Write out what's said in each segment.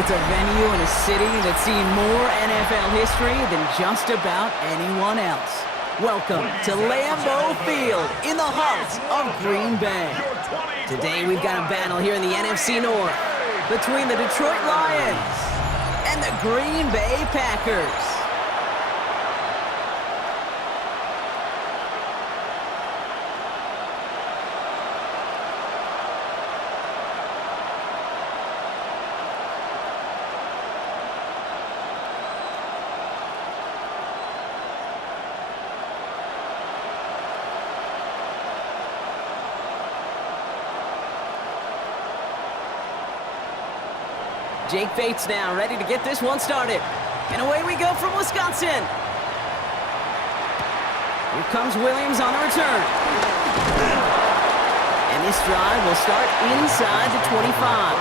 It's a venue in a city that's seen more NFL history than just about anyone else. Welcome to Lambeau Field in the heart of Green Bay. Today we've got a battle here in the NFC North between the Detroit Lions and the Green Bay Packers. Jake Bates now, ready to get this one started. And away we go from Wisconsin. Here comes Williams on the return. And this drive will start inside the 25.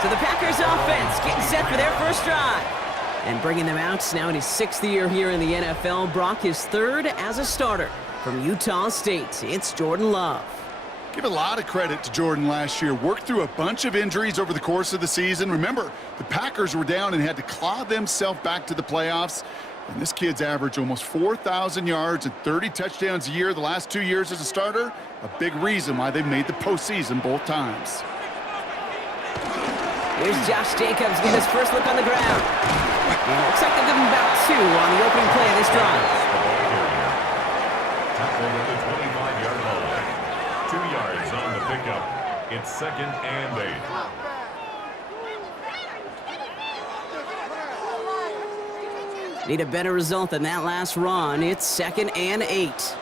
So the Packers offense getting set for their first drive. And bringing them out now in his 6th year here in the NFL. Brock his 3rd as a starter from Utah State. It's Jordan Love. Give a lot of credit to Jordan last year. Worked through a bunch of injuries over the course of the season. Remember, the Packers were down and had to claw themselves back to the playoffs. And this kid's averaged almost 4,000 yards and 30 touchdowns a year the last 2 years as a starter. A big reason why they made the postseason both times. Here's Josh Jacobs getting his first look on the ground. And it looks like they'll give him about 2 on the opening play of this drive. Tackled at the 25-yard line. 2 yards on the pickup. It's 2nd and 8. Need a better result than that last run. It's 2nd and 8.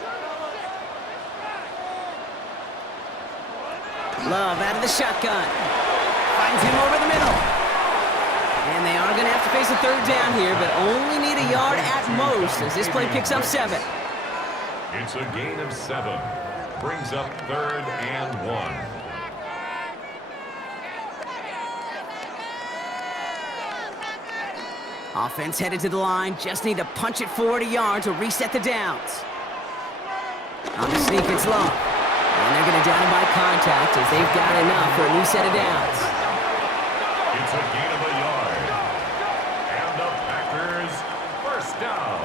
Love out of the shotgun. Finds him over the middle. And they are going to have to face a 3rd down here, but only need a yard at most as this play picks up 7. It's a gain of 7. Brings up 3rd and 1. Offense headed to the line. Just need to punch it 40 yards or reset the downs. On the sneak, it's Love. And they're going to down him by contact as they've got enough for a new set of downs. It's a gain of a yard. And the Packers first down.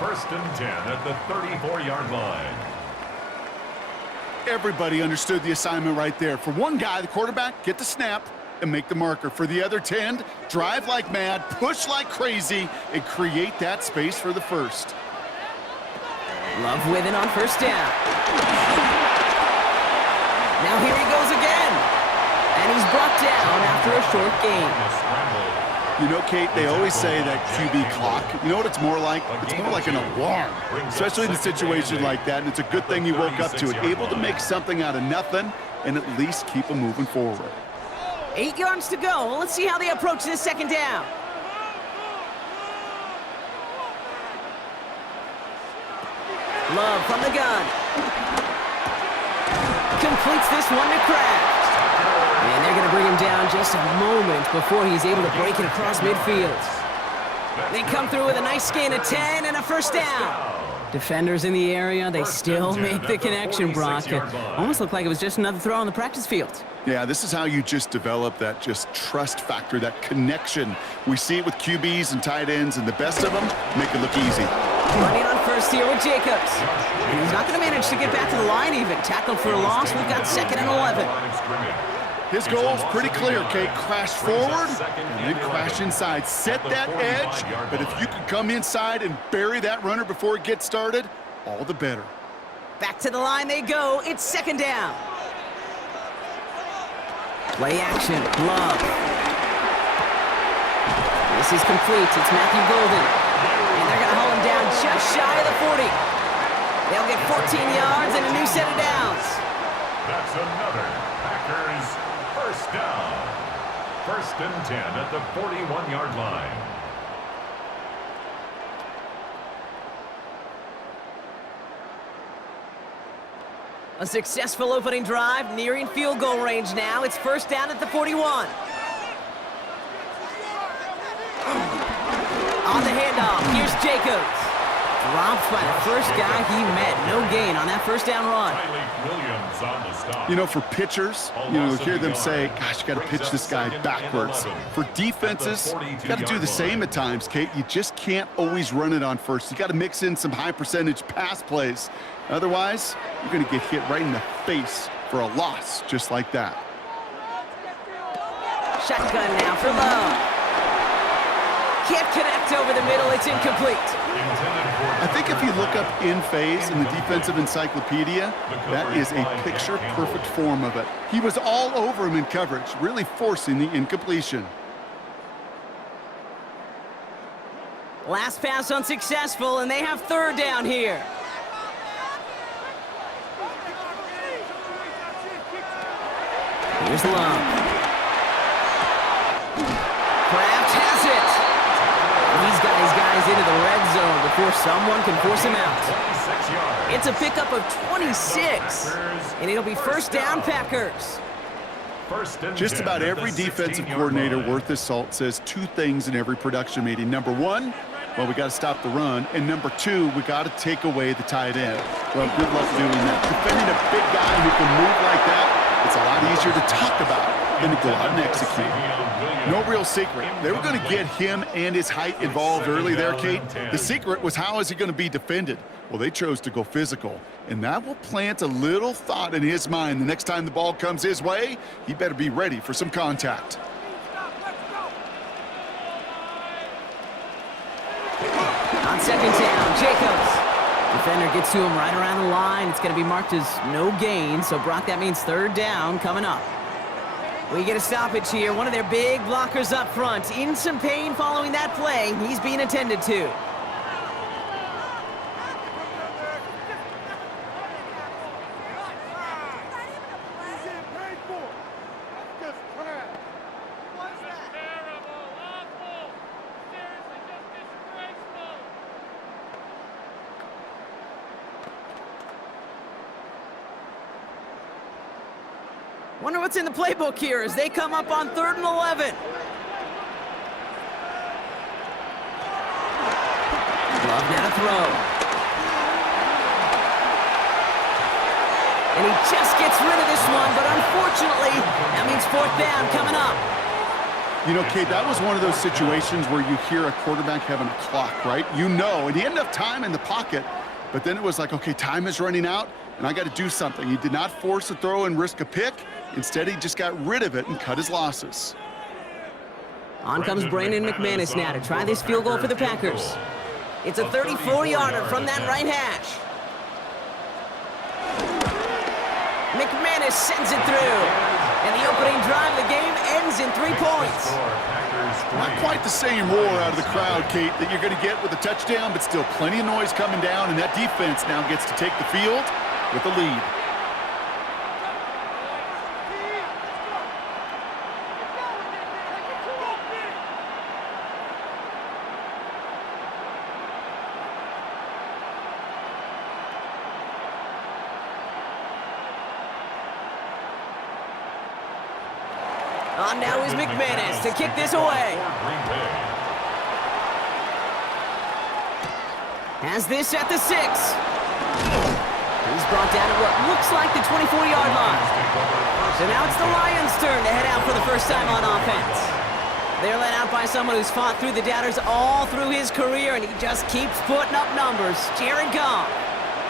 1st and 10 at the 34-yard line. Everybody understood the assignment right there. For one guy, the quarterback, get the snap and make the marker. For the other 10, drive like mad, push like crazy, and create that space for the first. Love with it on 1st down. Now here he goes again. And he's brought down after a short gain. You know, Kate, they always say that QB clock. You know what it's more like? It's more like an alarm, especially in a situation like that. And it's a good thing you woke up to it, able to make something out of nothing and at least keep them moving forward. 8 yards to go. Well, let's see how they approach this 2nd down. Love from the gun. Completes this one to Kraft. And they're going to bring him down just a moment before he's able to break it across midfield. They come through with a nice gain of 10 and a 1st down. Defenders in the area, they still make the connection, Brock. It almost looked like it was just another throw on the practice field. Yeah, this is how you just develop that just trust factor, that connection. We see it with QBs and tight ends, and the best of them make it look easy. Running on 1st here with Jacobs. And he's not going to manage to get back to the line even. Tackled for a loss. We've got 2nd and 11. His goal is pretty clear, Kate. Crash forward and then crash inside. Set that edge, but if you can come inside and bury that runner before it gets started, all the better. Back to the line they go. It's 2nd down. Play action. Love. This is complete. It's Matthew Golden. And they're going to haul him down just shy of the 40. They'll get 14 yards and a new set of downs. That's another Packers first down. 1st and 10 at the 41-yard line. A successful opening drive, nearing field goal range now. It's 1st down at the 41. On the handoff, here's Jacobs. Dropped by the first guy he met. No gain on that first down run. You know, for pitchers, you hear them say, gosh, you got to pitch this guy backwards. For defenses, you got to do the same at times, Kate. You just can't always run it on first. You got to mix in some high percentage pass plays. Otherwise, you're going to get hit right in the face for a loss just like that. Shotgun now for Love. Can't connect over the middle. It's incomplete. I think if you look up in phase in the defensive encyclopedia, that is a picture-perfect form of it. He was all over him in coverage, really forcing the incompletion. Last pass unsuccessful, and they have third down here. Here's Love. Kraft has it. He's got his guys into the red zone before someone can force him out. It's a pickup of 26, and it'll be first down, Packers. Just about every defensive coordinator worth his salt says two things in every production meeting. Number one, well, we got to stop the run. And number two, we got to take away the tight end. Well, good luck doing that. Defending a big guy who can move like that, it's a lot easier to talk about than to go out and execute. No real secret. They were going to get him and his height involved early there, Kate. The secret was, how is he going to be defended? Well, they chose to go physical, and that will plant a little thought in his mind. The next time the ball comes his way, he better be ready for some contact. On second down, Jacobs. Defender gets to him right around the line. It's going to be marked as no gain, so Brock, that means third down coming up. We get a stoppage here. One of their big blockers up front. In some pain following that play. He's being attended to. Wonder what's in the playbook here as they come up on 3rd and 11. Love now to throw. And he just gets rid of this one, but unfortunately, that means 4th down coming up. You know, Kate, that was one of those situations where you hear a quarterback having a clock, right? You know, and he had enough time in the pocket, but then it was like, okay, time is running out, and I got to do something. He did not force a throw and risk a pick. Instead, he just got rid of it and cut his losses. On comes Brandon McManus now to try this field goal for the Packers. It's a 34-yarder from that right hash. McManus sends it through. And the opening drive of the game ends in 3 points. Not quite the same roar out of the crowd, Kate, that you're going to get with a touchdown, but still plenty of noise coming down, and that defense now gets to take the field with the lead. On now is McManus to kick this away. Has this at the 6. He's brought down at what looks like the 24-yard line. So now it's the Lions' turn to head out for the first time on offense. They're led out by someone who's fought through the doubters all through his career, and he just keeps putting up numbers. Jared Goff.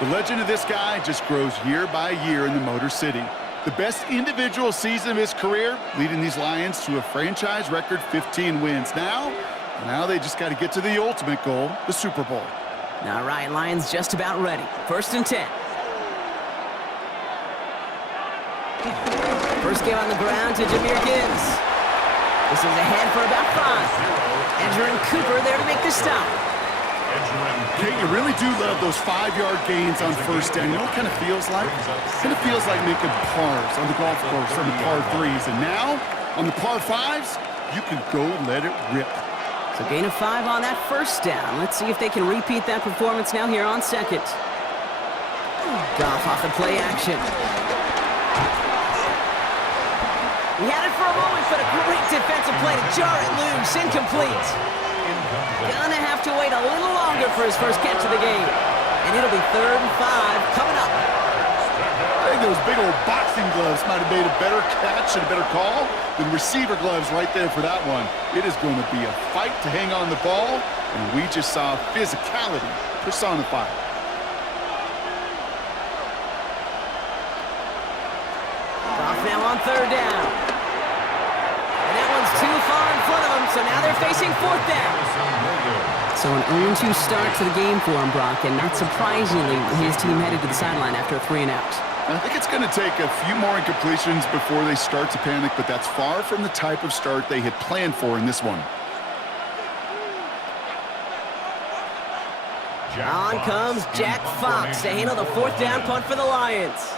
The legend of this guy just grows year by year in the Motor City. The best individual season of his career, leading these Lions to a franchise record 15 wins. Now they just got to get to the ultimate goal, the Super Bowl. All right, Lions just about ready. 1st and 10. First game on the ground to Jahmyr Gibbs. This is ahead for about 5. Edgerrin Cooper there to make the stop. Kate, you really do love those 5-yard gains on first down. You know what it kind of feels like? It kind of feels like making pars on the golf course on the par 3s. And now, on the par 5s, you can go let it rip. So gain of 5 on that first down. Let's see if they can repeat that performance now here on 2nd. Goff off the play action. He had it for a moment, but a great defensive play to jar it loose. Incomplete. Gonna have to wait a little longer for his first catch of the game. And it'll be 3rd and 5 coming up. I think those big old boxing gloves might have made a better catch and a better call than receiver gloves right there for that one. It is going to be a fight to hang on the ball, and we just saw physicality personified. Off now on 3rd down. And that one's too far in front of them, so now they're facing 4th down. So an 0-2 start to the game for him, Brock, and not surprisingly, his team headed to the sideline after a 3-and-out. I think it's going to take a few more incompletions before they start to panic, but that's far from the type of start they had planned for in this one. On comes Jack Fox to handle the 4th down punt for the Lions.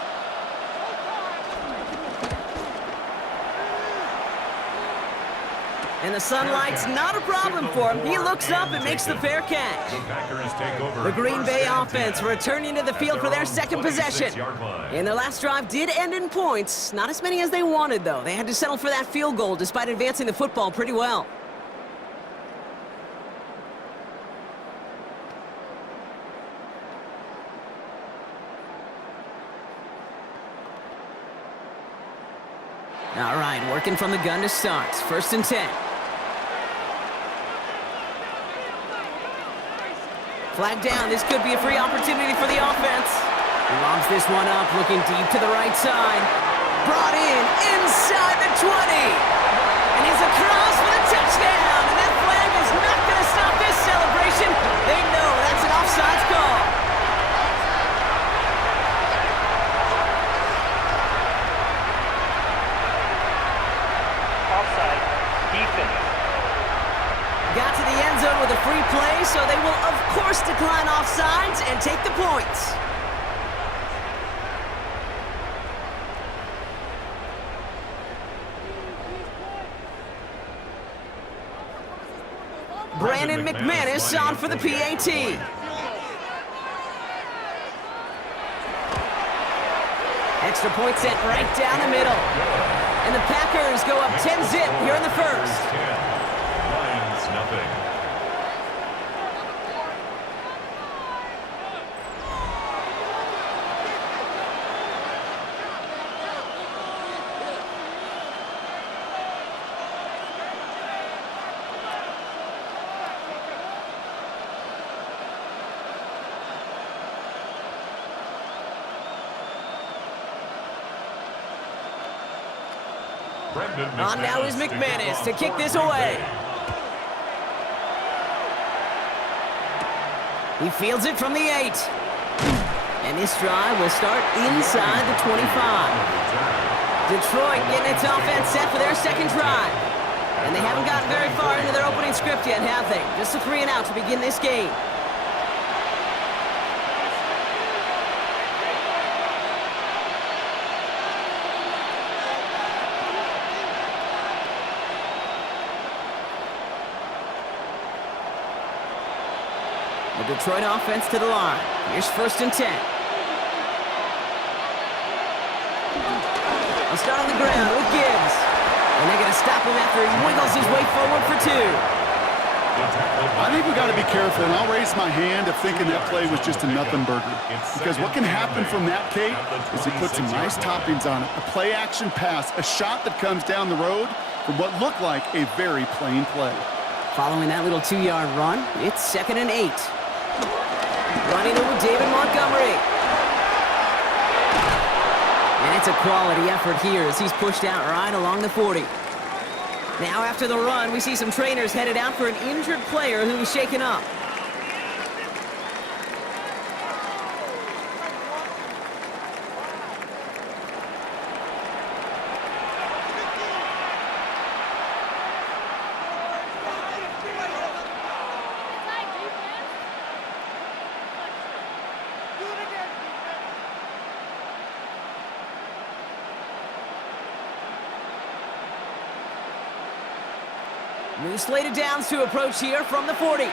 And the sunlight's not a problem for him. He looks up and makes the fair catch. The Green Bay offense returning to the field for their second possession. And their last drive did end in points. Not as many as they wanted, though. They had to settle for that field goal despite advancing the football pretty well. All right, working from the gun to start. 1st and 10. Flag down. This could be a free opportunity for the offense. He lobs this one up, looking deep to the right side. Brought in inside the 20. And he's across for the touchdown. And that flag is not going to stop this celebration. They know that's an offsides call. Offside. Defense. Got to the end zone with a free play, so they will, of course, decline offsides and take the points. Brandon McManus on for the PAT. Extra point sent right down the middle. And the Packers go up 10-zip here in the first. Lions nothing. On now is McManus to kick this away. He fields it from the 8. And this drive will start inside the 25. Detroit getting its offense set for their second drive. And they haven't gotten very far into their opening script yet, have they? Just a 3-and-out to begin this game. The Detroit offense to the line. Here's 1st and 10. They'll start on the ground with Gibbs. And they're going to stop him after he wiggles his way forward for 2. I think we got to be careful, and I'll raise my hand of thinking that play was just a nothing burger. Because what can happen from that, Kate, is he puts some nice toppings on it. A play-action pass, a shot that comes down the road from what looked like a very plain play. Following that little 2-yard run, it's 2nd and 8. Running it with David Montgomery. And it's a quality effort here as he's pushed out right along the 40. Now after the run, we see some trainers headed out for an injured player who was shaken up. New slated downs to approach here from the 40. On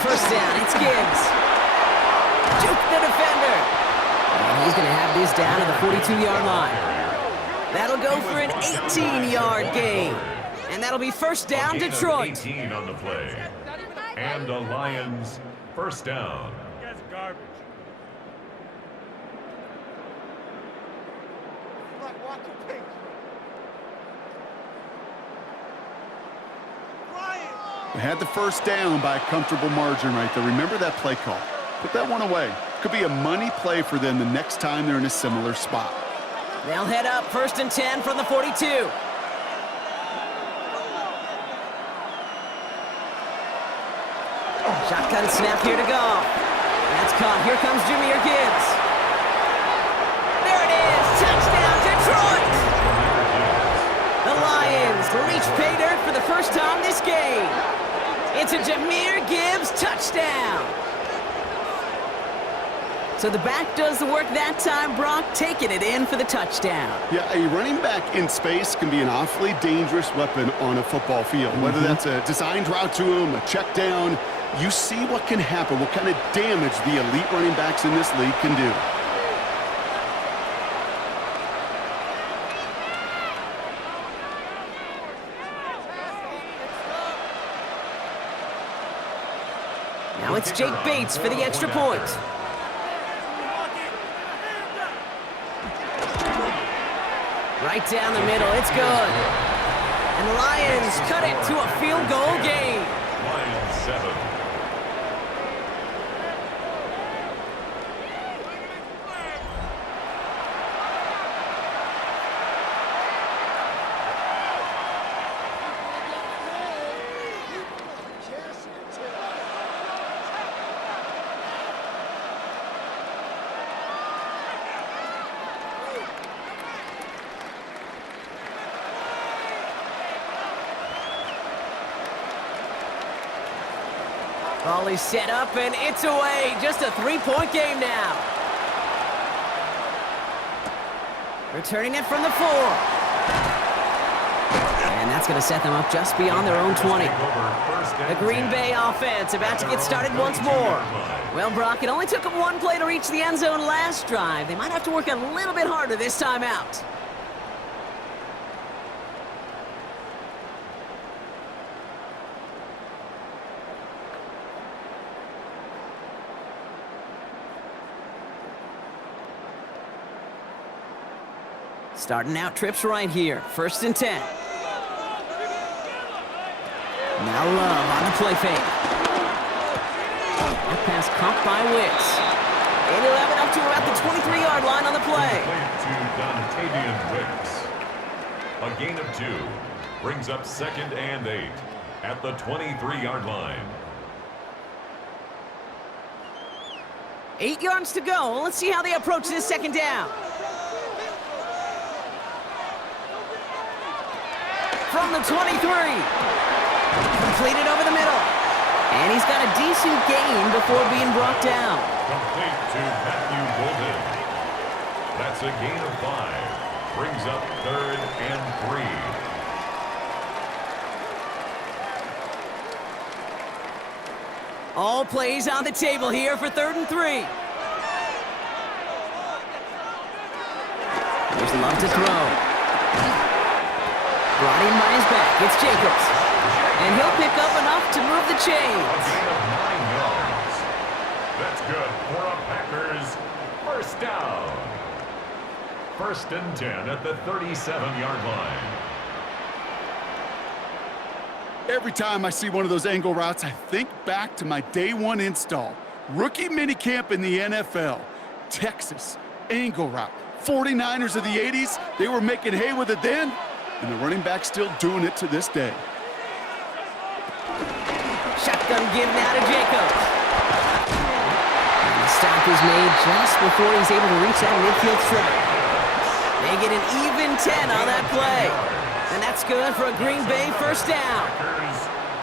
1st down, it's Gibbs. Juke the defender. And he's going to have this down at the 42-yard line. That'll go for an 18-yard gain. And that'll be first down, Detroit. 18 on the play. And the Lions first down. That's garbage. They had the first down by a comfortable margin right there. Remember that play call. Put that one away. Could be a money play for them the next time they're in a similar spot. They'll head up first and 10 from the 42. Shotgun snap here to go. That's caught. Here comes Jahmyr Gibbs. There it is. Touchdown, Detroit! The Lions reach pay dirt for the first time this game. It's a Jahmyr Gibbs touchdown. So the back does the work that time, Brock, taking it in for the touchdown. Yeah, a running back in space can be an awfully dangerous weapon on a football field. Whether that's a designed route to him, a check down, you see what can happen, what kind of damage the elite running backs in this league can do. Now it's Jake Bates for the extra point. Right down the middle, it's good. And the Lions cut it to a field goal game. Lions 7. Ball is set up, and it's away. Just a three-point game now. Returning it from the 4. And that's going to set them up just beyond their own 20. The Green Bay offense about to get started once more. Well, Brock, it only took them one play to reach the end zone last drive. They might have to work a little bit harder this time out. Starting out trips right here. First and 10. Now Love on the play fake. That pass caught by Wicks. And he'll have it up to about the 23-yard line on the play. To Dontavian Wicks. A gain of 2. Brings up second and 8 at the 23-yard line. 8 yards to go. Let's see how they approach this second down. From the 23. Completed over the middle. And he's got a decent gain before being brought down. Complete to Matthew Bolden. That's a gain of 5. Brings up third and 3. All plays on the table here for third and 3. There's Love to throw. Brought in by his back. It's Jacobs. And he'll pick up enough to move the chains. A gain of 9 yards. That's good for a Packers first down. First and 10 at the 37-yard line. Every time I see one of those angle routes, I think back to my day one install. Rookie minicamp in the NFL. Texas, angle route. 49ers of the 80s, they were making hay with it then. And the running back still doing it to this day. Shotgun give now to Jacobs. And the stop is made just before he's able to reach that midfield strip. They get an even 10 on that play. And that's good for a Green Bay first down.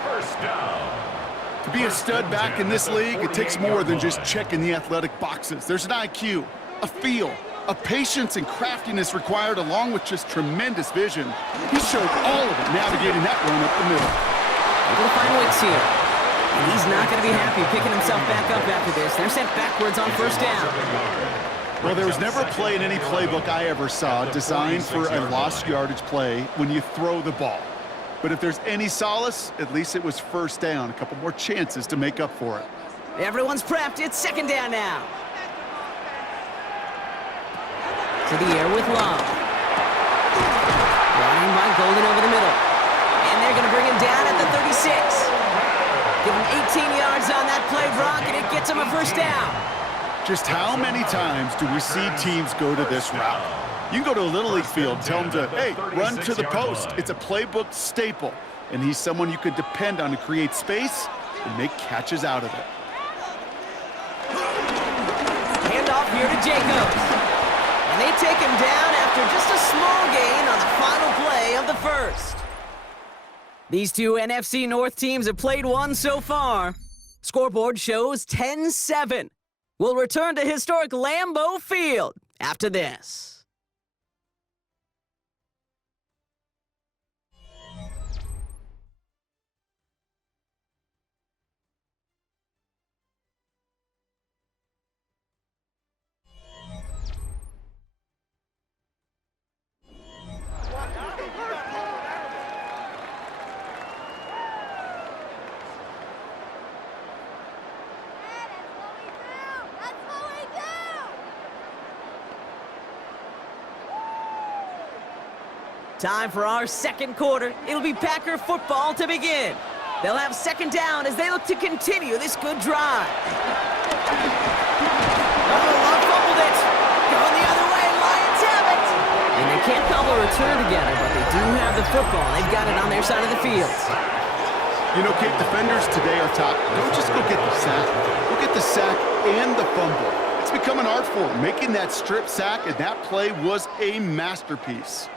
First down. To be a stud back in this league, it takes more than just checking the athletic boxes. There's an IQ, a feel, a patience and craftiness required, along with just tremendous vision. He showed all of it navigating that run up the middle. Able to find Wicks here. And he's not going to be happy picking himself back up after this. They're sent backwards on first down. Well, there was never a play in any playbook I ever saw designed for a lost yardage play when you throw the ball. But if there's any solace, at least it was first down. A couple more chances to make up for it. Everyone's prepped. It's second down now. To the air with Love. Running by Golden over the middle. And they're going to bring him down at the 36. Give him 18 yards on that play, Brock, and it gets him a first down. Just how many times do we see teams go to this route? You can go to a Little League field, tell them to, hey, run to the post. It's a playbook staple, and he's someone you could depend on to create space and make catches out of it. Handoff here to Jacobs. And they take him down after just a small gain on the final play of the first. These two NFC North teams have played one so far. Scoreboard shows 10-7. We'll return to historic Lambeau Field after this. Time for our second quarter. It'll be Packer football to begin. They'll have second down as they look to continue this good drive. Oh, Love fumbled it. Going the other way, Lions have it. And they can't cobble a return together, but they do have the football. They've got it on their side of the field. You know, Kate, defenders today are taught, don't just go get the sack. Go get the sack and the fumble. It's become an art form, making that strip sack, and that play was a masterpiece.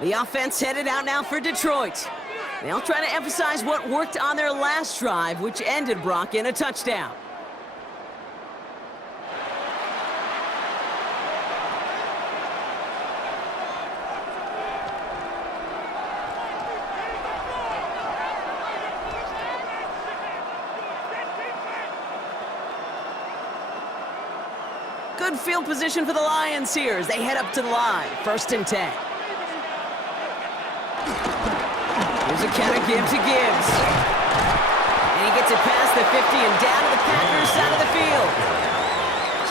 The offense headed out now for Detroit. They'll try to emphasize what worked on their last drive, which ended, Brock, in a touchdown. Good field position for the Lions here as they head up to the line. 1st and 10. Here's a counter give to Gibbs. And he gets it past the 50 and down to the Packers side of the field.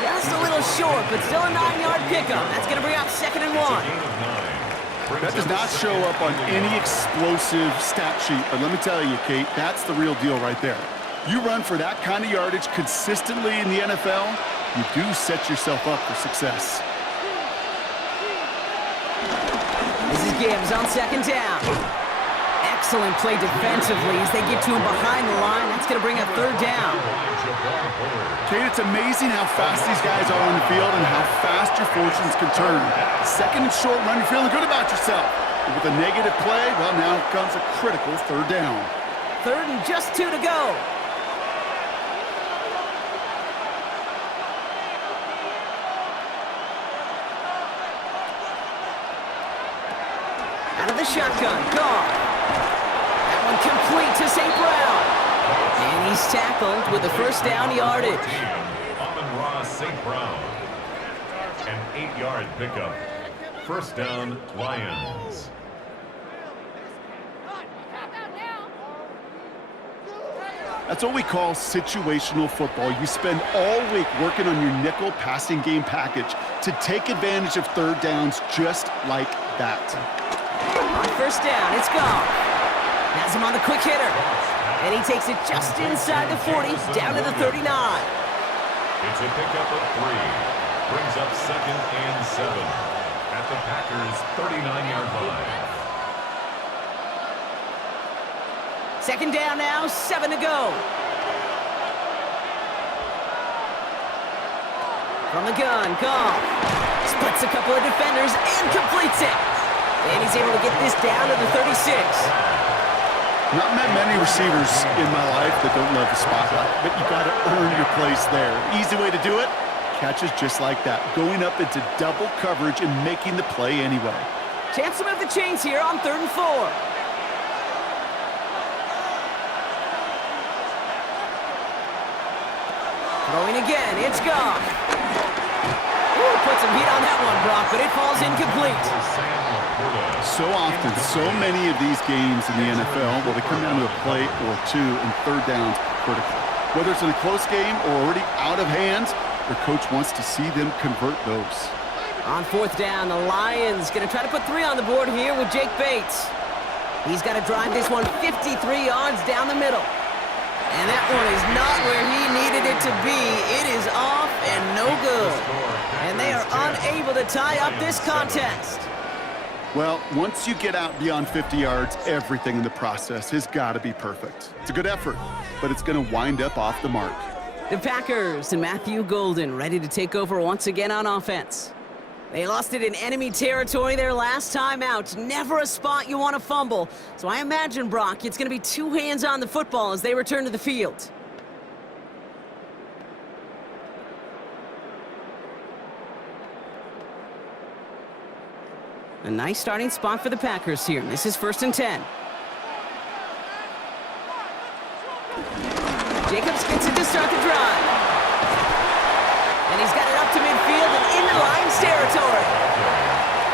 Just a little short, but still a 9-yard pickup. That's going to bring up 2nd and 1. That does not show up on any explosive stat sheet, but let me tell you, Kate, that's the real deal right there. You run for that kind of yardage consistently in the NFL, you do set yourself up for success. This is Gibbs on 2nd down. Excellent play defensively as they get to him behind the line. That's going to bring up 3rd down. Kate, it's amazing how fast these guys are on the field and how fast your fortunes can turn. 2nd and short run, you're feeling good about yourself. But with a negative play, well, now comes a critical 3rd down. 3rd and just 2 to go. Out of the shotgun, Goff. That one complete to St. Brown. And he's tackled with a 1st down yardage. Amon-Ra St. Brown. An 8-yard pickup. 1st down, Lions. That's what we call situational football. You spend all week working on your nickel passing game package to take advantage of 3rd downs just like that. On 1st down, it's Goff. Has him on the quick hitter. And he takes it just inside the 40, down to the 39. It's a pickup of 3. Brings up 2nd and 7 at the Packers' 39-yard line. 2nd down now, 7 to go. From the gun, Goff. Splits a couple of defenders and completes it. And he's able to get this down to the 36. Not met many receivers in my life that don't love the spotlight, but you got to earn your place there. Easy way to do it, catches just like that, going up into double coverage and making the play anyway. Chance to move the chains here on 3rd and 4. Throwing again, it's Goff. Ooh, put some heat on that one, Brock, but it falls incomplete. So often, so many of these games in the NFL, well, they come down to a play or two, and third downs are critical. Whether it's in a close game or already out of hand, their coach wants to see them convert those. On fourth down, the Lions going to try to put 3 on the board here with Jake Bates. He's got to drive this one 53 yards down the middle. And that one is not where he needed it to be. It is off and no good. And they are unable to tie up this contest. Well, once you get out beyond 50 yards, everything in the process has got to be perfect. It's a good effort, but it's going to wind up off the mark. The Packers and Matthew Golden ready to take over once again on offense. They lost it in enemy territory their last time out. Never a spot you want to fumble. So I imagine, Brock, it's going to be 2 hands on the football as they return to the field. A nice starting spot for the Packers here. This is 1st and 10. Jacobs gets it to start the drive. And he's got it up to midfield and into Lions territory.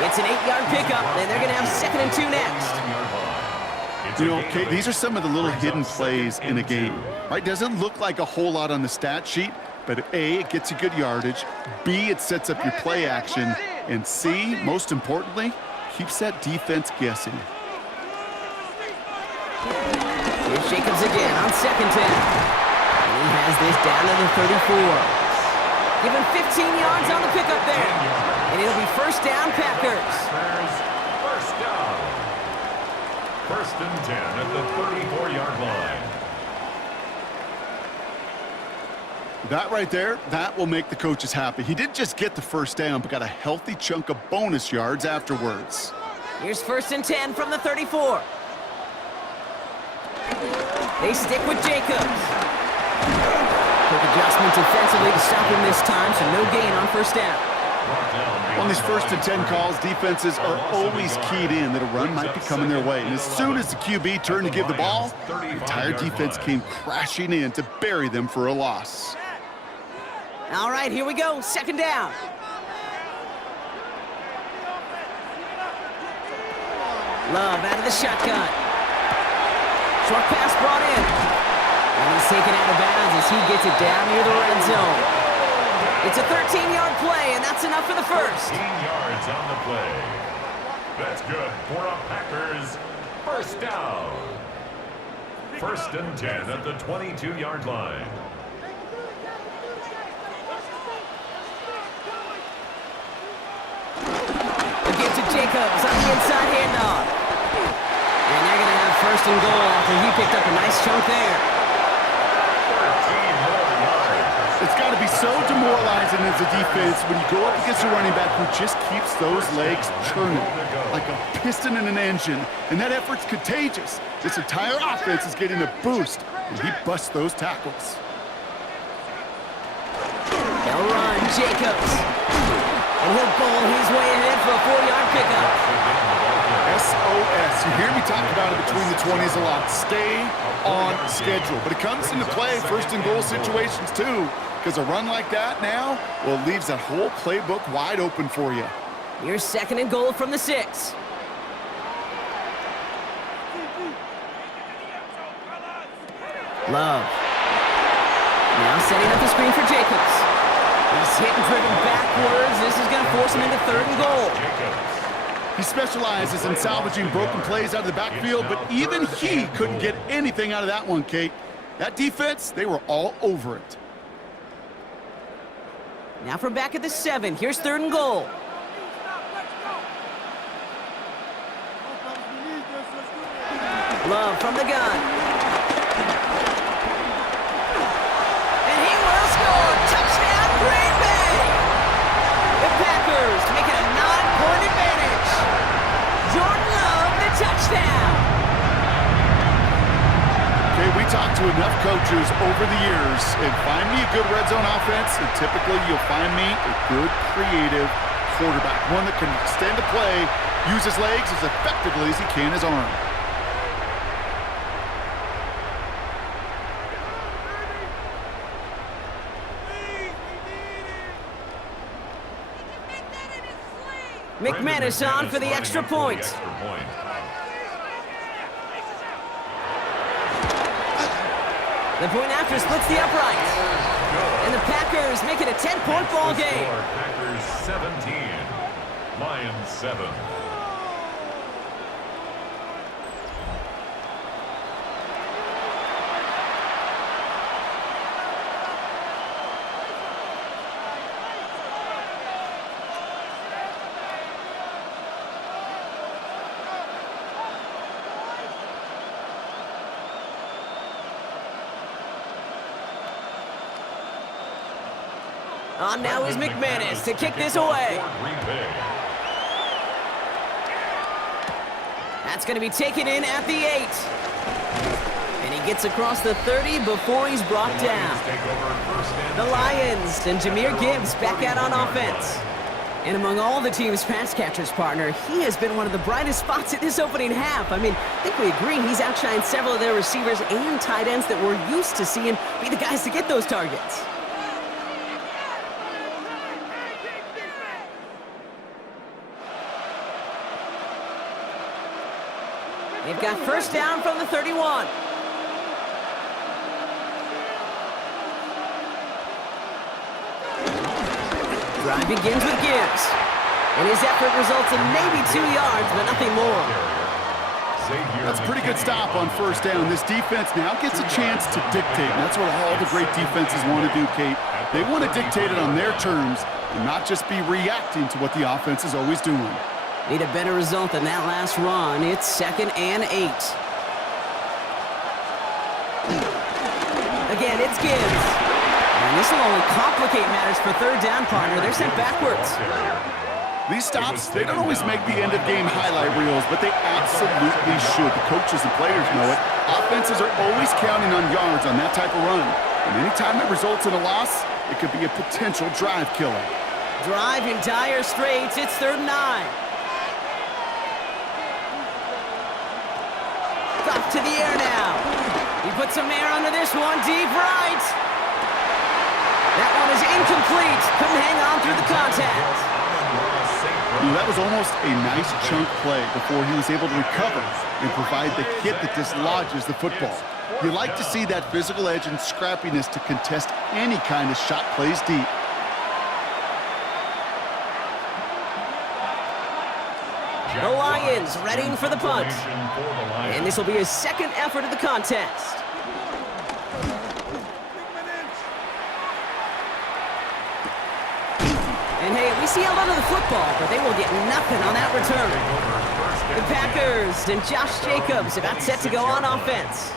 It's an 8-yard pickup, and they're going to have 2nd and 2 next. You know, Kate, these are some of the little hidden plays in a game. Right? Doesn't look like a whole lot on the stat sheet, but A, it gets you good yardage. B, it sets up your play action. And C, most importantly, keeps that defense guessing. Here's Jacobs again on 2nd 10. And he has this down to the 34. Give him 15 yards on the pickup there. And it'll be 1st down, Packers. First down. 1st and 10 at the 34-yard line. That right there, that will make the coaches happy. He didn't just get the 1st down, but got a healthy chunk of bonus yards afterwards. Here's 1st and 10 from the 34. They stick with Jacobs. Quick adjustment defensively to stop him this time, so no gain on 1st down. On these 1st and 10 calls, defenses are always keyed in that a run might be coming their way. And as soon as the QB turned to give the ball, the entire defense came crashing in to bury them for a loss. All right, here we go. 2nd down. Love out of the shotgun. Short pass brought in. And he's taken out of bounds as he gets it down near the red zone. It's a 13-yard play, and that's enough for the 1st. 13 yards on the play. That's good for a Packers 1st down. 1st and 10 at the 22-yard line. The give to Jacobs on the inside handoff. And they're going to have 1st and goal after he picked up a nice chunk there. It's got to be so demoralizing as a defense when you go up against a running back who just keeps those legs churning like a piston in an engine, and that effort's contagious. This entire offense is getting a boost, and he busts those tackles. They'll run, Jacobs. And he'll bowl his way ahead for a 4-yard pickup. SOS. You hear me talk about it between the 20s a lot. Stay on schedule. But it comes into play 1st and goal situations too, because a run like that now, well, leaves that whole playbook wide open for you. Here's 2nd and goal from the 6. Love. Now setting up the screen for Jacobs. He's hit and driven backwards. This is going to force him into 3rd and goal. He specializes in salvaging broken plays out of the backfield, but even he couldn't get anything out of that one, Kate. That defense, they were all over it. Now from back at the 7, here's 3rd and goal. Love from the gun. And he will score. Touchdown, Green Bay. The Packers make it a 9-point advantage. Jordan Love, the touchdown. Okay, we talked to enough coaches over the years, and find me a good red zone offense, and typically you'll find me a good, creative quarterback, one that can extend a play, use his legs as effectively as he can his arm. McManus on for the extra point. The point after splits the uprights. And the Packers make it a 10-point ball game. Packers 17, Lions 7. On now is McManus to kick this away. That's going to be taken in at the 8. And he gets across the 30 before he's brought down. The Lions and Jahmyr Gibbs back out on offense. And among all the team's pass catchers, partner, he has been one of the brightest spots in this opening half. I mean, I think we agree he's outshined several of their receivers and tight ends that we're used to seeing be the guys to get those targets. They've got first down from the 31. Drive begins with Gibbs. And his effort results in maybe 2 yards, but nothing more. That's a pretty good stop on first down. This defense now gets a chance to dictate. And that's what all the great defenses want to do, Kate. They want to dictate it on their terms and not just be reacting to what the offense is always doing. Need a better result than that last run. It's 2nd and 8. Again, it's Gibbs. And this will only complicate matters for third down, partner. They're sent backwards. These stops, they don't always make the end-of-game highlight reels, but they absolutely should. The coaches and players know it. Offenses are always counting on yards on that type of run. And anytime it results in a loss, it could be a potential drive killer. Drive in dire straits. It's 3rd and 9. Off to the air now. He puts some air under this one, deep right. That one is incomplete. Couldn't hang on through the contact. That was almost a nice chunk play before he was able to recover and provide the hit that dislodges the football. You like to see that physical edge and scrappiness to contest any kind of shot plays deep. The Lions readying for the punt. And this will be his 2nd effort of the contest. And hey, we see a lot of the football, but they will get nothing on that return. The Packers and Josh Jacobs about set to go on offense.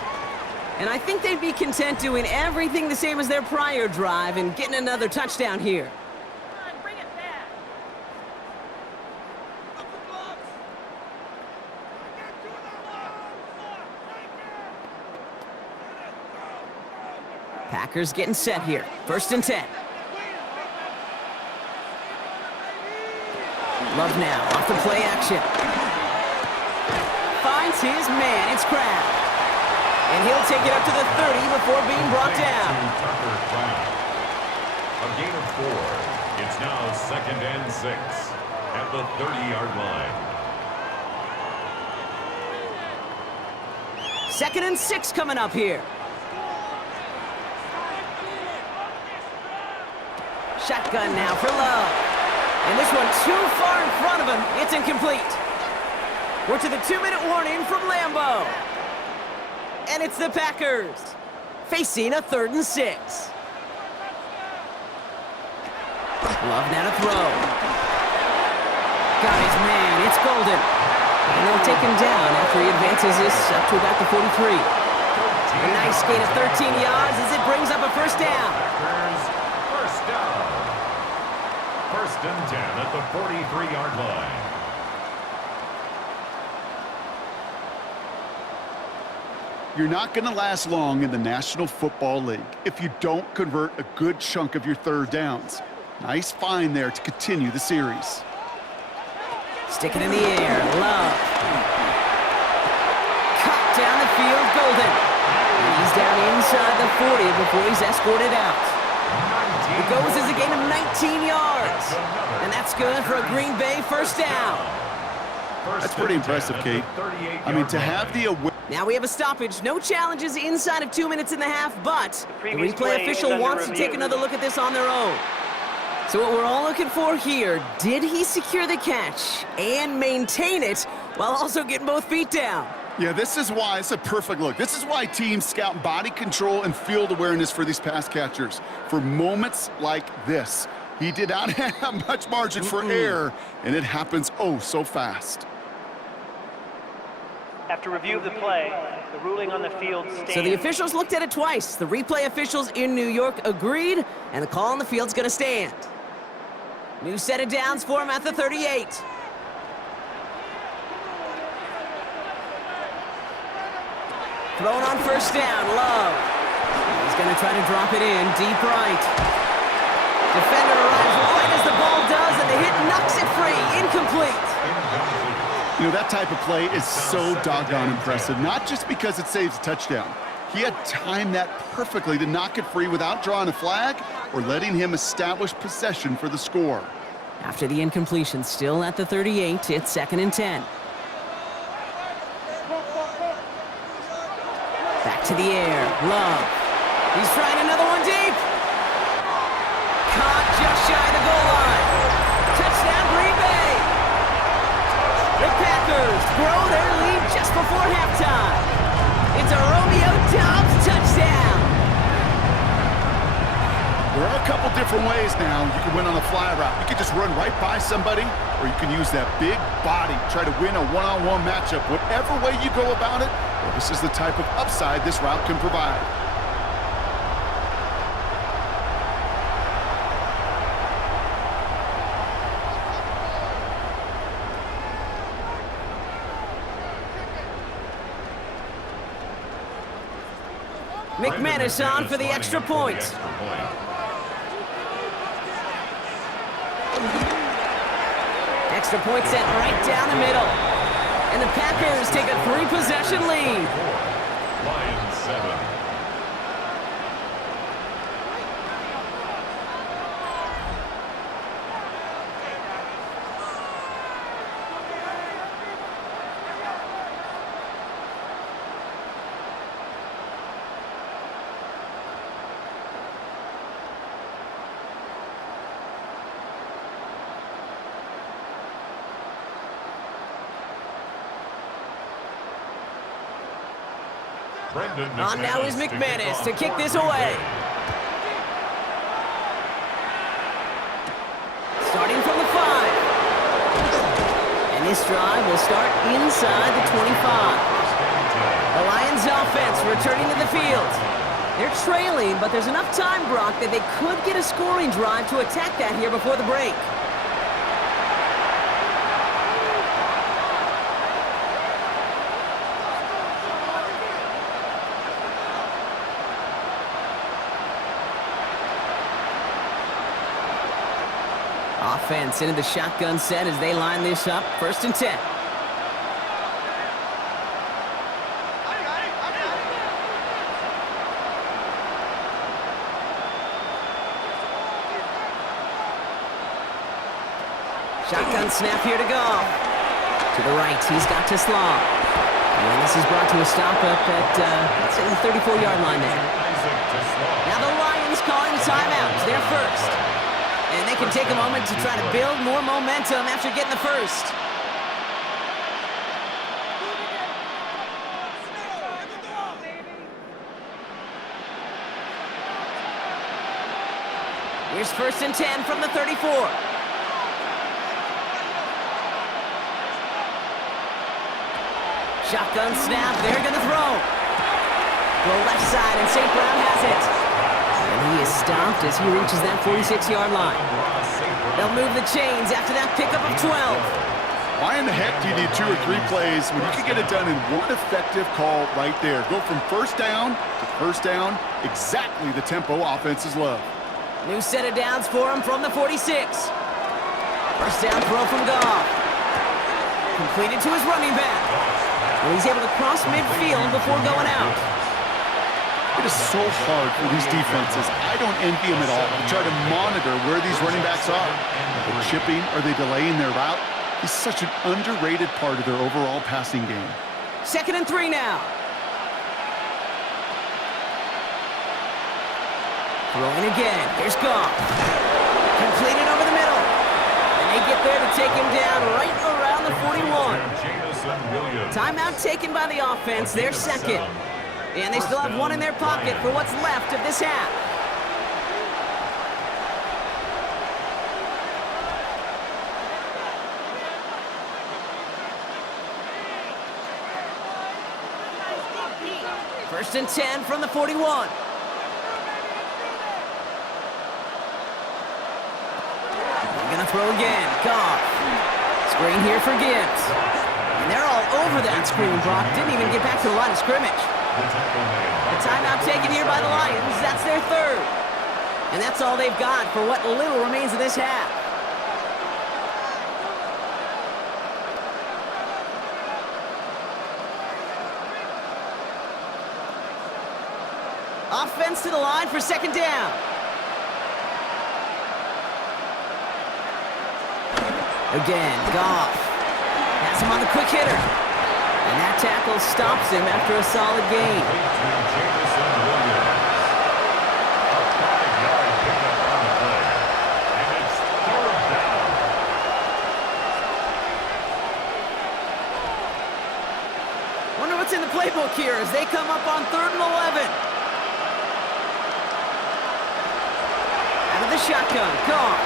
And I think they'd be content doing everything the same as their prior drive and getting another touchdown here. Packers getting set here. 1st and 10. Love now off the play action. Finds his man. It's Kraft. And he'll take it up to the 30 before being brought down. A gain of 4. It's now 2nd and 6 at the 30-yard line. 2nd and 6 coming up here. Shotgun now for Love. And this one too far in front of him. It's incomplete. We're to the 2-minute warning from Lambeau. And it's the Packers facing a 3rd and 6. Love now to throw. Got his man. It's Golden. And they'll take him down after he advances this up to about the 43. A nice gain of 13 yards as it brings up a first down. Packers, first down. 1st and 10 at the 43-yard line. You're not going to last long in the National Football League if you don't convert a good chunk of your third downs. Nice find there to continue the series. Stick it in the air. Love. Cut down the field. Golden. And he's down inside the 40 before he's escorted out. It goes as a gain of 19. 14 yards. And that's good for a Green Bay first down. That's pretty impressive, Kate. I mean, to have the awareness. Now we have a stoppage. No challenges inside of 2 minutes and a half, but the replay official wants to take another look at this on their own. So what we're all looking for here, did he secure the catch and maintain it while also getting both feet down? Yeah, this is why it's a perfect look. This is why teams scout body control and field awareness for these pass catchers. For moments like this, he did not have much margin for error, and it happens oh so fast. After review of the play, the ruling on the field stands. So the officials looked at it twice. The replay officials in New York agreed, and the call on the field's going to stand. New set of downs for him at the 38. Thrown on first down, Love. He's going to try to drop it in, deep right. Defender arrives right as the ball does, and the hit knocks it free, incomplete. You know, that type of play is so doggone impressive, not just because it saves a touchdown. He had timed that perfectly to knock it free without drawing a flag or letting him establish possession for the score. After the incompletion, still at the 38, it's 2nd and 10. Back to the air, Love. He's trying another one deep. Caught just shy of the goal line. Touchdown, Green Bay. The Packers grow their lead just before halftime. It's a Romeo Doubs touchdown. There are a couple different ways now. You can win on the fly route. You can just run right by somebody, or you can use that big body, try to win a one-on-one matchup. Whatever way you go about it, well, this is the type of upside this route can provide. McManus on for the extra point. Extra point set right down the middle. And the Packers take a 3-possession lead. Lions 7. On now is McManus to kick this away. Starting from the 5. And this drive will start inside the 25. The Lions offense returning to the field. They're trailing, but there's enough time, Brock, that they could get a scoring drive to attack that here before the break. Offense into the shotgun set as they line this up. 1st and 10. Shotgun snap here to go. To the right, he's got to Slaw. And this is brought to a stop up at, let's say, the 34-yard line there. Now the Lions calling timeout. They're first. And they can take a moment to try to build more momentum after getting the first. Here's 1st and 10 from the 34. Shotgun snap, they're going to throw. Go left side, and St. Brown has it. And he is stopped as he reaches that 46-yard line. They'll move the chains after that pickup of 12. Why in the heck do you need 2 or 3 plays when you can get it done in one effective call right there? Go from first down to first down, exactly the tempo offenses love. New set of downs for him from the 46. First down throw from Goff. Completed to his running back. And he's able to cross midfield before going out. It is so hard for these defenses. I don't envy them at all to try to monitor where these running backs are. Are they chipping? Are they delaying their route? He's such an underrated part of their overall passing game. 2nd and 3 now. Throwing again. Here's Goff. Completed over the middle. And they get there to take him down right around the 41. Timeout taken by the offense. Their second. And they still have one in their pocket for what's left of this half. First and 10 from the 41. They're going to throw again. Goff. Screen here for Gibbs. And they're all over that screen, Brock. Didn't even get back to the line of scrimmage. The timeout taken here by the Lions. That's their third. And that's all they've got for what little remains of this half. Offense to the line for 2nd down. Again, Goff. Has him on the quick hitter. And that tackle stops him after a solid gain. Wonder what's in the playbook here as they come up on 3rd and 11. Out of the shotgun, Goff.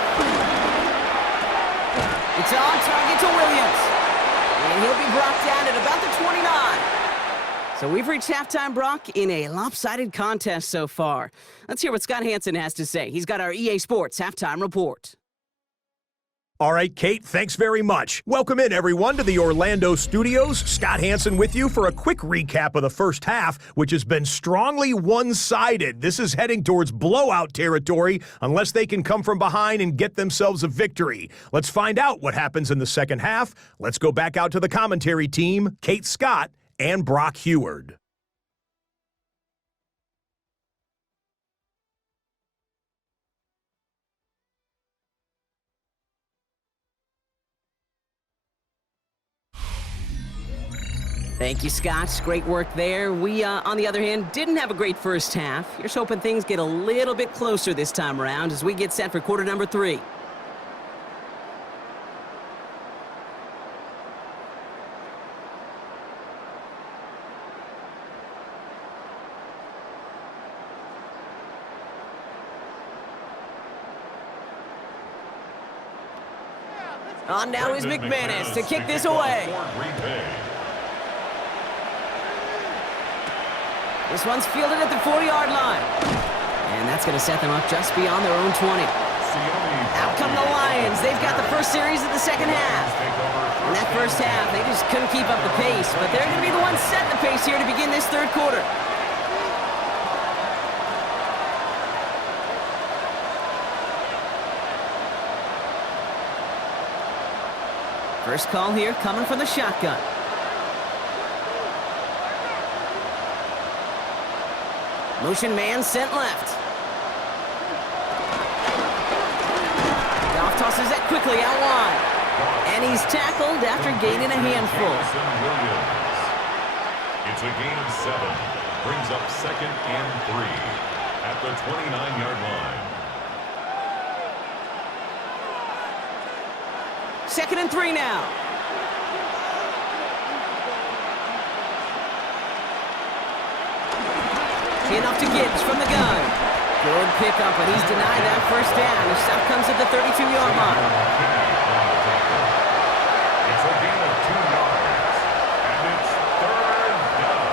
It's on target to Williams. And he'll be brought down at about the 29. So we've reached halftime, Brock, in a lopsided contest so far. Let's hear what Scott Hansen has to say. He's got our EA Sports halftime report. All right, Kate, thanks very much. Welcome in, everyone, to the Orlando studios. Scott Hansen with you for a quick recap of the first half, which has been strongly one-sided. This is heading towards blowout territory unless they can come from behind and get themselves a victory. Let's find out what happens in the second half. Let's go back out to the commentary team, Kate Scott and Brock Heward. Thank you, Scott. Great work there. We, on the other hand, didn't have a great first half. Here's hoping things get a little bit closer this time around as we get set for quarter number 3. On now is McManus to kick this away. This one's fielded at the 40-yard line. And that's going to set them up just beyond their own 20. Out come the Lions. They've got the first series of the second half. In that first half, they just couldn't keep up the pace, but they're going to be the ones setting the pace here to begin this third quarter. First call here coming from the shotgun. Motion man sent left. Goff tosses that quickly out wide. And he's tackled after gaining a handful. It's a gain of 7. Brings up 2nd and 3 at the 29-yard line. 2nd and 3 now. Enough to Gibbs from the gun. Good pickup, but he's denied that first down. The stop comes at the 32-yard line. It's a gain of 2 yards, and it's 3rd down.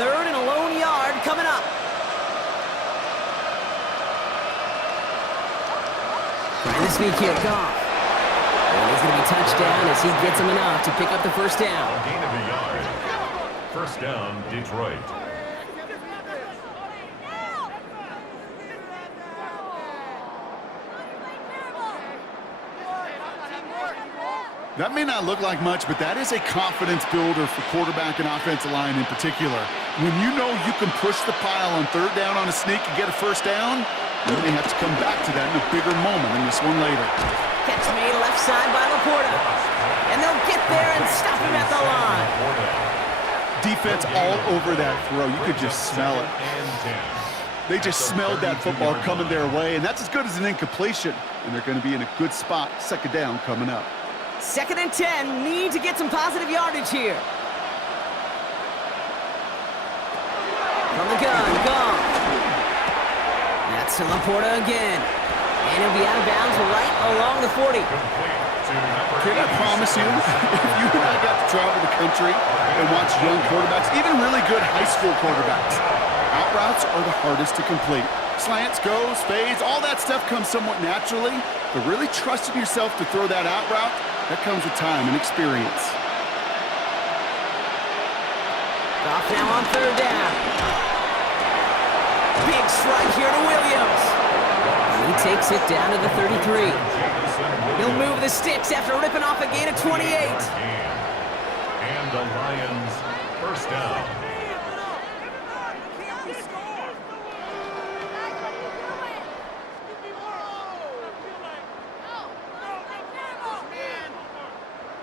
Third and a lone yard coming up. Trying to sneak here, Goff. And he's going to be touched down as he gets him enough to pick up the first down. A gain of a yard. First down, Detroit. That may not look like much, but that is a confidence builder for quarterback and offensive line in particular. When you know you can push the pile on third down on a sneak and get a first down, you may have to come back to that in a bigger moment than this one later. Catch made left side by Laporta. And they'll get there and stop him at the line. Defense all over that throw. You could just smell it. They just smelled that football coming their way, and that's as good as an incompletion. And they're going to be in a good spot, second down coming up. 2nd and 10, need to get some positive yardage here. From the gun, gone. That's to Laporta again. And he'll be out of bounds right along the 40. Can I promise you, if you and I got to travel the country and watch young quarterbacks, even really good high school quarterbacks, out routes are the hardest to complete. Slants, goes, fades, all that stuff comes somewhat naturally, but really trusting yourself to throw that out route, that comes with time and experience. Off now on third down. Big strike here to Williams. And he takes it down to the 33. He'll move the sticks after ripping off a gain of 28. And the Lions first down.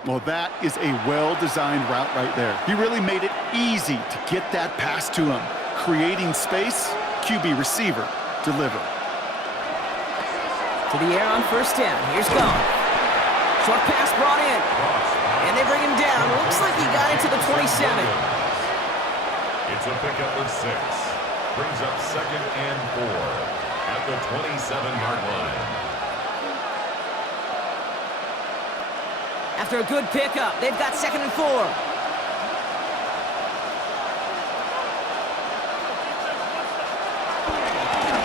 Well, that is a well-designed route right there. He really made it easy to get that pass to him. Creating space, QB receiver, deliver. To the air on first down. Here's Gone. Short pass brought in. And they bring him down. Looks like he got it to the 27. It's a pickup of 6. Brings up 2nd and 4 at the 27-yard line. After a good pickup, they've got 2nd and 4.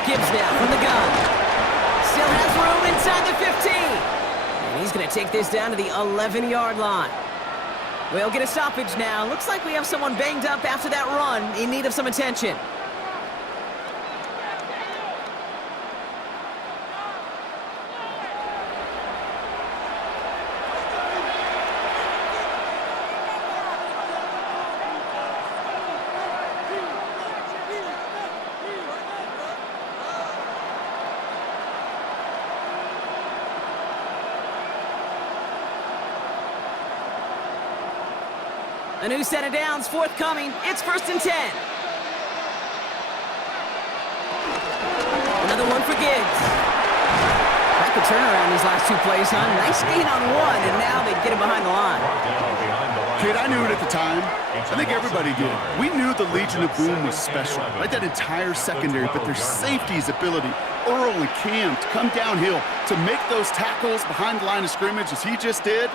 Gibbs now from the gun. Still has room inside the 15. And he's going to take this down to the 11-yard line. We'll get a stoppage now. Looks like we have someone banged up after that run in need of some attention. A new set of downs forthcoming. It's 1st and 10. Another one for Gibbs. Rapid turnaround these last 2 plays, huh? Nice gain on one, and now they get him behind the line. Kid, I knew it at the time. I think everybody did. We knew the Legion of Boom was special, right? That entire secondary, but their safety's ability, Earl and Cam, to come downhill, to make those tackles behind the line of scrimmage as he just did.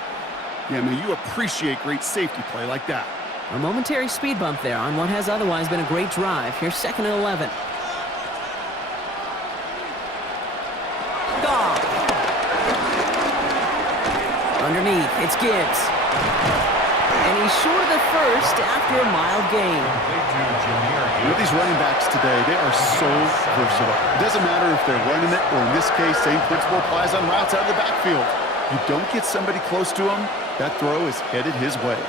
Yeah, I mean, you appreciate great safety play like that. A momentary speed bump there on what has otherwise been a great drive. Here's 2nd and 11. Gone. Underneath, it's Gibbs. And he's short of the first after a mild gain. With these running backs today, they are so versatile. It doesn't matter if they're running it, or in this case, same principle applies on routes out of the backfield. You don't get somebody close to him, that throw is headed his way.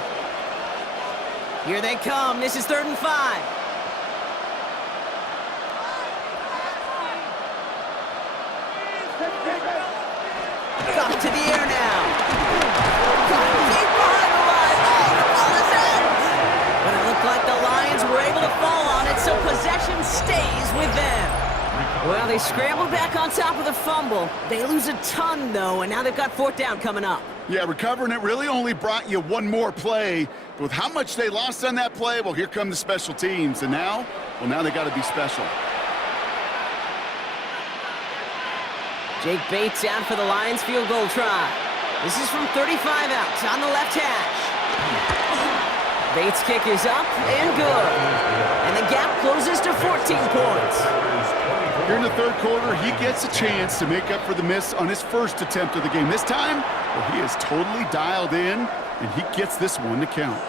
Here they come. This is 3rd and 5. Got it to the air now. Got it deep behind the line. Oh, the ball is out. But it looked like the Lions were able to fall on it, so possession stays with them. Well, they scrambled back on top of the fumble. They lose a ton, though, and now they've got 4th down coming up. Yeah, recovering it really only brought you one more play. But with how much they lost on that play, well, here come the special teams. And now, well, now they got to be special. Jake Bates out for the Lions field goal try. This is from 35 out on the left hash. Bates' kick is up and good. And the gap closes to 14 points. Here in the 3rd quarter, he gets a chance to make up for the miss on his first attempt of the game. This time, well, he is totally dialed in, and he gets this one to count.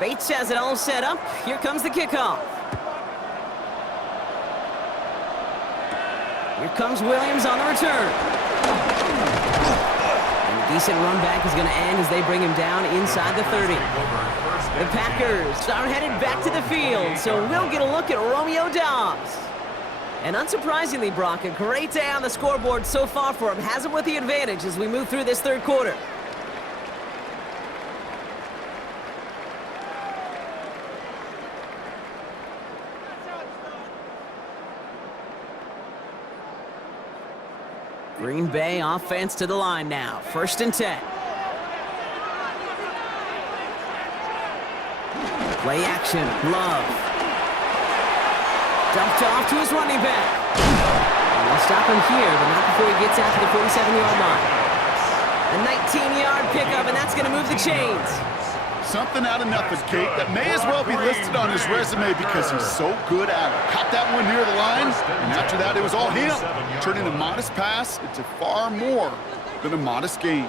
Bates has it all set up. Here comes the kickoff. Here comes Williams on the return. And a decent run back is going to end as they bring him down inside the 30. The Packers are headed back to the field, so we'll get a look at Romeo Doubs. And unsurprisingly, Brock, a great day on the scoreboard so far for him. Has him with the advantage as we move through this third quarter. Green Bay offense to the line now. 1st and 10. Play action. Love. Dumped off to his running back. And they'll stop him here, but not before he gets out to the 47-yard line. A 19-yard pickup, and that's going to move the chains. Something out of nothing, Kate. That may as well be listed on his resume because he's so good at it. Caught that one near the line, and after that, it was all him. Turning a modest pass into far more than a modest gain.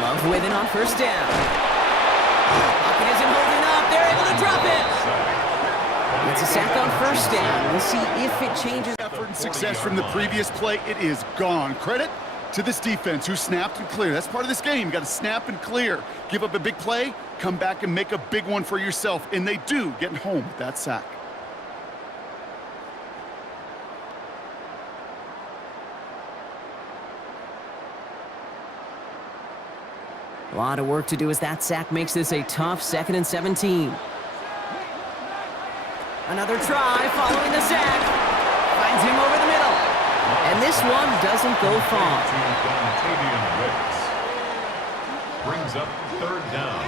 Love with it on 1st down. Pocket isn't holding up. They're able to drop it. It's a sack on 1st down. We'll see if it changes. Effort and success from the previous play, it is gone. Credit to this defense who snapped and cleared. That's part of this game. You got to snap and clear. Give up a big play, come back and make a big one for yourself. And they do, getting home with that sack. A lot of work to do as that sack makes this a tough 2nd and 17. Another try following the sack. Finds him over the middle. And this one doesn't go far. Brings up 3rd down.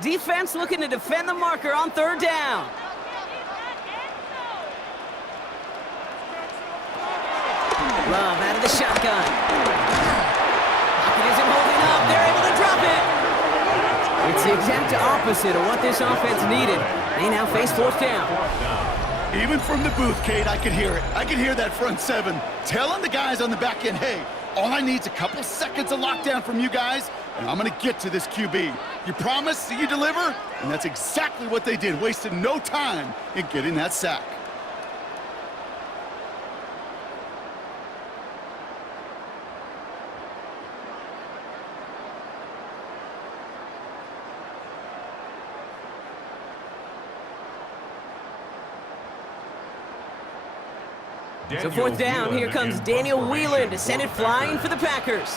Defense looking to defend the marker on 3rd down. Love out of the shotgun. Pocket isn't holding up. They're able to drop it. It's the exact opposite of what this offense needed. They now face 4th down. Even from the booth, Kate, I could hear it. I could hear that front 7 telling the guys on the back end, hey, all I need is a couple seconds of lockdown from you guys, and I'm going to get to this QB. You promise that you deliver? And that's exactly what they did. Wasted no time in getting that sack. So 4th down, here comes Daniel Whelan to send it flying for the Packers.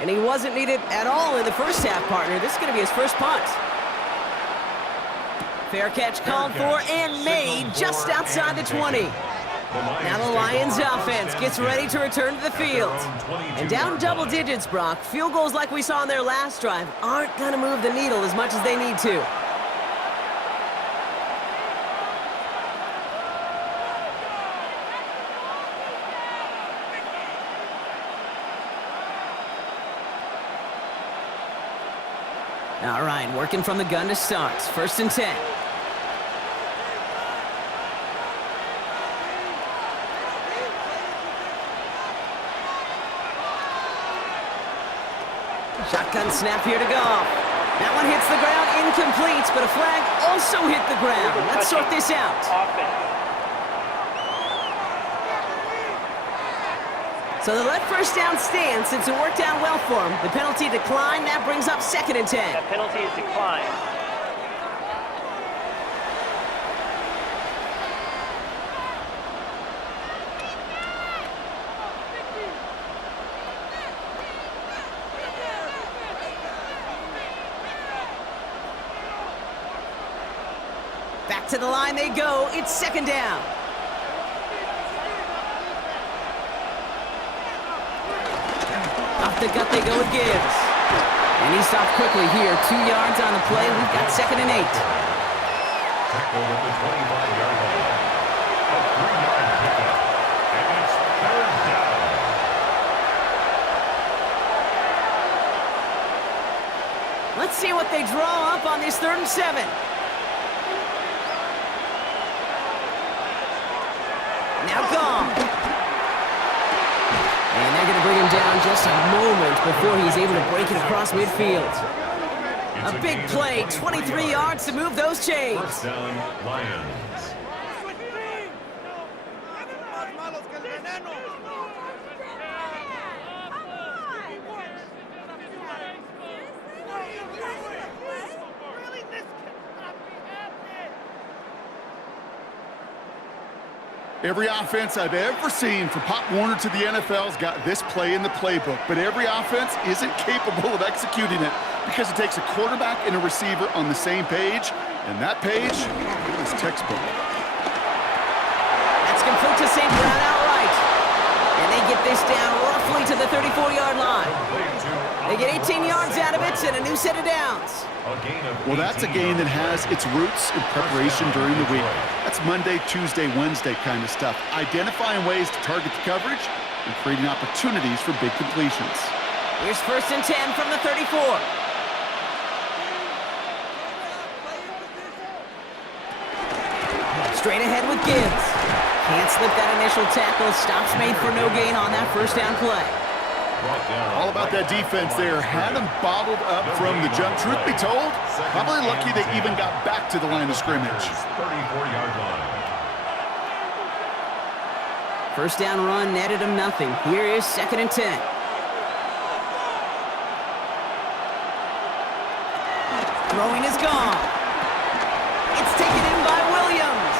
And he wasn't needed at all in the first half, partner. This is going to be his first punt. Fair catch called for and made just outside the 20. Now the Lions offense gets ready to return to the field. And down double digits, Brock. Field goals like we saw on their last drive aren't going to move the needle as much as they need to. All right, working from the gun to start. 1st and 10. Shotgun snap here to go. That one hits the ground, incomplete, but a flag also hit the ground. Let's sort this out. So they let 1st down stand since it worked out well for him. The penalty declined. That brings up 2nd and 10. That penalty is declined. Back to the line they go. It's 2nd down. Off the gut they go with Gibbs. And he stopped quickly here. 2 yards on the play. We've got 2nd and 8. Tackle at the 25-yard line. A 3-yard pickup. And it's 3rd down. Let's see what they draw up on this 3rd and 7. Now gone. And they're going to bring him down just a moment before he's able to break it across midfield. A big play, 23 yards to move those chains. First down, Lions. Every offense I've ever seen from Pop Warner to the NFL's got this play in the playbook, but every offense isn't capable of executing it because it takes a quarterback and a receiver on the same page, and that page is textbook. That's complete to St. Brown outright. And they get this down roughly to the 34-yard line. They get 18 yards out of it and a new set of downs. Well, that's a game that has its roots in preparation during the week. That's Monday, Tuesday, Wednesday kind of stuff. Identifying ways to target the coverage and creating opportunities for big completions. Here's 1st and 10 from the 34. Straight ahead with Gibbs. Can't slip that initial tackle. Stops made for no gain on that first down play. All about that defense there. Had them bottled up from the jump. Truth be told, probably lucky they even got back to the line of scrimmage. 34-yard line. First down run netted him nothing. Here is 2nd and 10. Throwing is gone. It's taken in by Williams.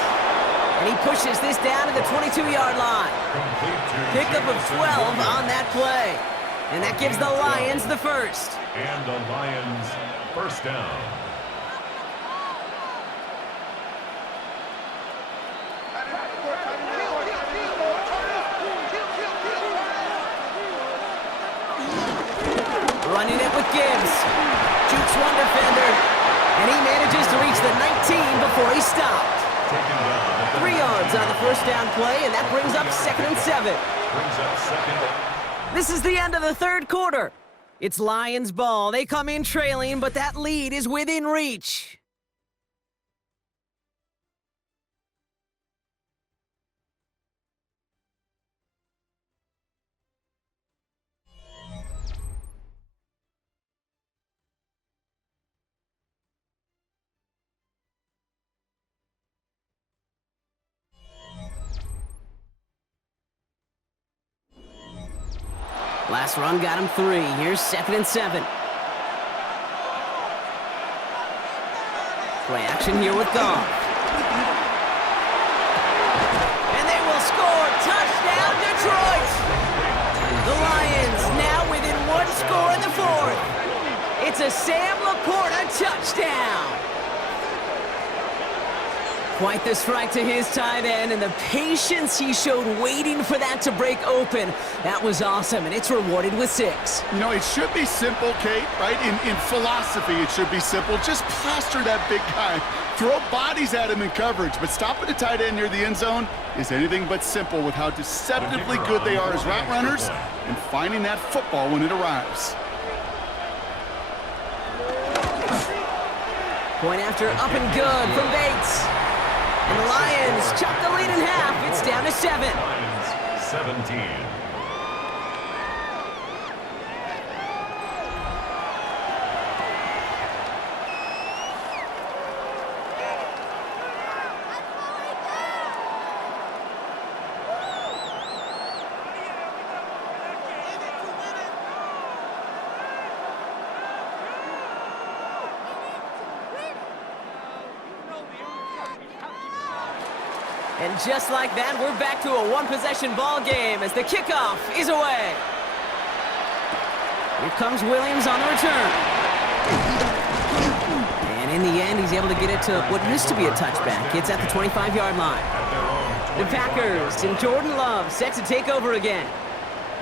And he pushes this down to the 22-yard line. Pickup of 12 on that play. And that gives the Lions the first. And the Lions first down. Running it with Gibbs. Jukes one defender. And he manages to reach the 19 before he stopped. 3 yards on the first down play, and that brings up 2nd and 7. This is the end of the third quarter. It's Lions ball. They come in trailing, but that lead is within reach. Last run got him 3. Here's 2nd and 7. Play action here with Goff. And they will score. Touchdown, Detroit! The Lions now within 1 score in the 4th. It's a Sam Laporta touchdown. Quite the strike to his tight end, and the patience he showed waiting for that to break open. That was awesome, and it's rewarded with 6. You know, it should be simple, Kate, right? In philosophy, it should be simple. Just plaster that big guy. Throw bodies at him in coverage, but stopping a tight end near the end zone is anything but simple with how deceptively good they are as route runners and finding that football when it arrives. Point after up and good from Bates. And the Lions chop the lead in half. It's down to 7. Lions 17. And just like that, we're back to a one-possession ball game as the kickoff is away. Here comes Williams on the return. And in the end, he's able to get it to what used to be a touchback. It's at the 25-yard line. The Packers and Jordan Love set to take over again.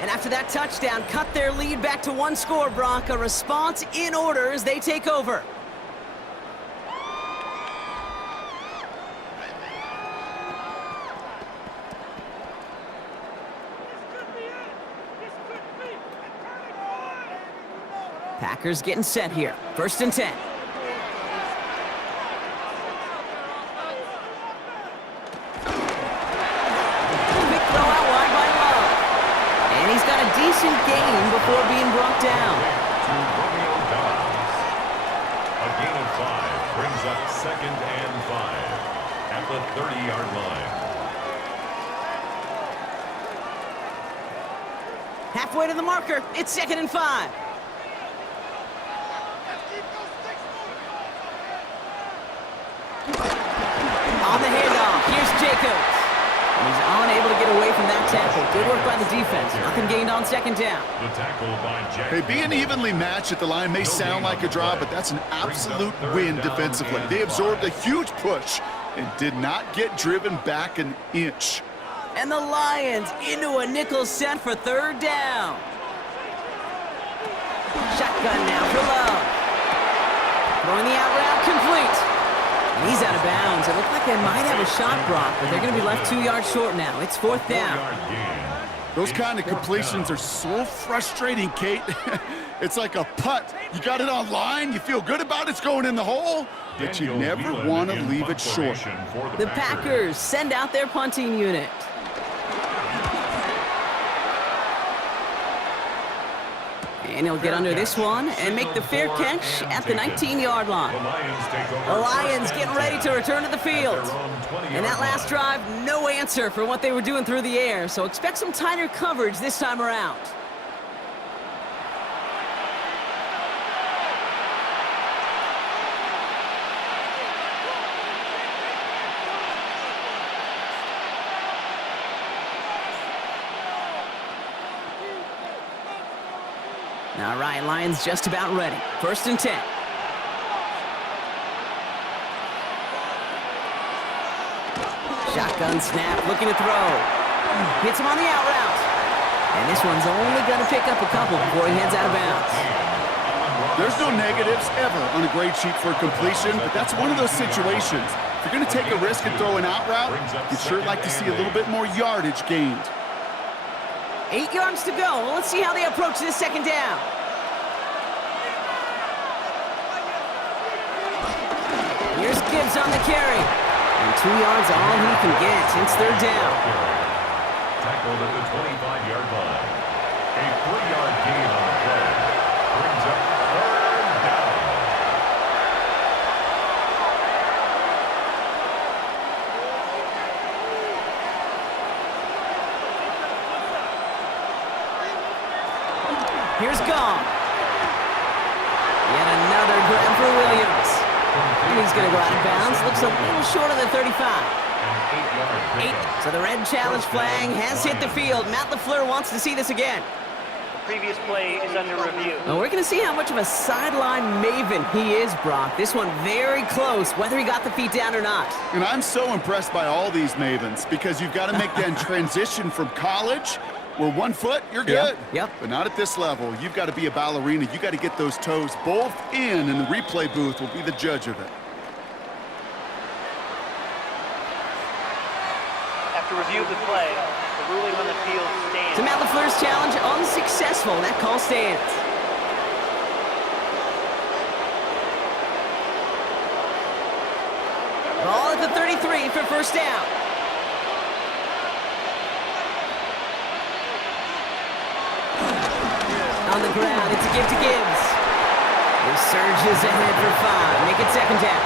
And after that touchdown, cut their lead back to 1 score, Brock. A response in order as they take over. Packers getting set here. 1st and 10. decent gain before being brought down. To Romeo Dobbs. A gain of 5 brings up 2nd and 5 at the 30-yard line. Halfway to the marker. It's 2nd and 5. On the handoff, here's Jacobs. And he's unable to get away from that tackle. Good work by the defense. Nothing gained on 2nd down. The tackle by Jack. Hey, being evenly matched at the line may sound like a draw, but that's an absolute win defensively. They absorbed a huge push and did not get driven back an inch. And the Lions into a nickel set for 3rd down. Shotgun now for Love. Throwing the out route complete. And he's out of bounds. It looked like they might have a shot block, but they're going to be left 2 yards short now. It's 4th down. Those kind of completions are so frustrating, Kate. It's like a putt. You got it on line, you feel good about it's going in the hole, but you never want to leave it short. The Packers send out their punting unit. And he'll get under this one and make the fair catch at the 19-yard line. The Lions getting ready to return to the field. And that last drive, no answer for what they were doing through the air, so expect some tighter coverage this time around. All right, Lions just about ready. 1st and 10. Shotgun snap, looking to throw. Hits him on the out route. And this one's only going to pick up a couple before he heads out of bounds. There's no negatives ever on a grade sheet for a completion, but that's one of those situations. If you're going to take a risk and throw an out route, you'd sure like to see a little bit more yardage gained. 8 yards to go. Let's see how they approach this 2nd down. Here's Gibbs on the carry. And 2 yards all he can get. It's 3rd down. Tackled at the 25-yard line. A 3-yard gain on the play. Brings up 3rd down. Here's Gong. Yet another grab for Williams. And he's going to go out of bounds. Looks a little short of the 35. 8. So the red challenge flag has hit the field. Matt LaFleur wants to see this again. The previous play is under review. Well, we're going to see how much of a sideline maven he is, Brock. This one very close, whether he got the feet down or not. And I'm so impressed by all these mavens because you've got to make that transition from college where 1 foot, you're good. Yep. But not at this level. You've got to be a ballerina. You've got to get those toes both in, and the replay booth will be the judge of it. After review of the play, the ruling on the field stands. So Matt LaFleur's challenge unsuccessful. That call stands. Ball at the 33 for 1st down. On the ground, it's a give to Gibbs. He surges ahead for 5. Make it 2nd down.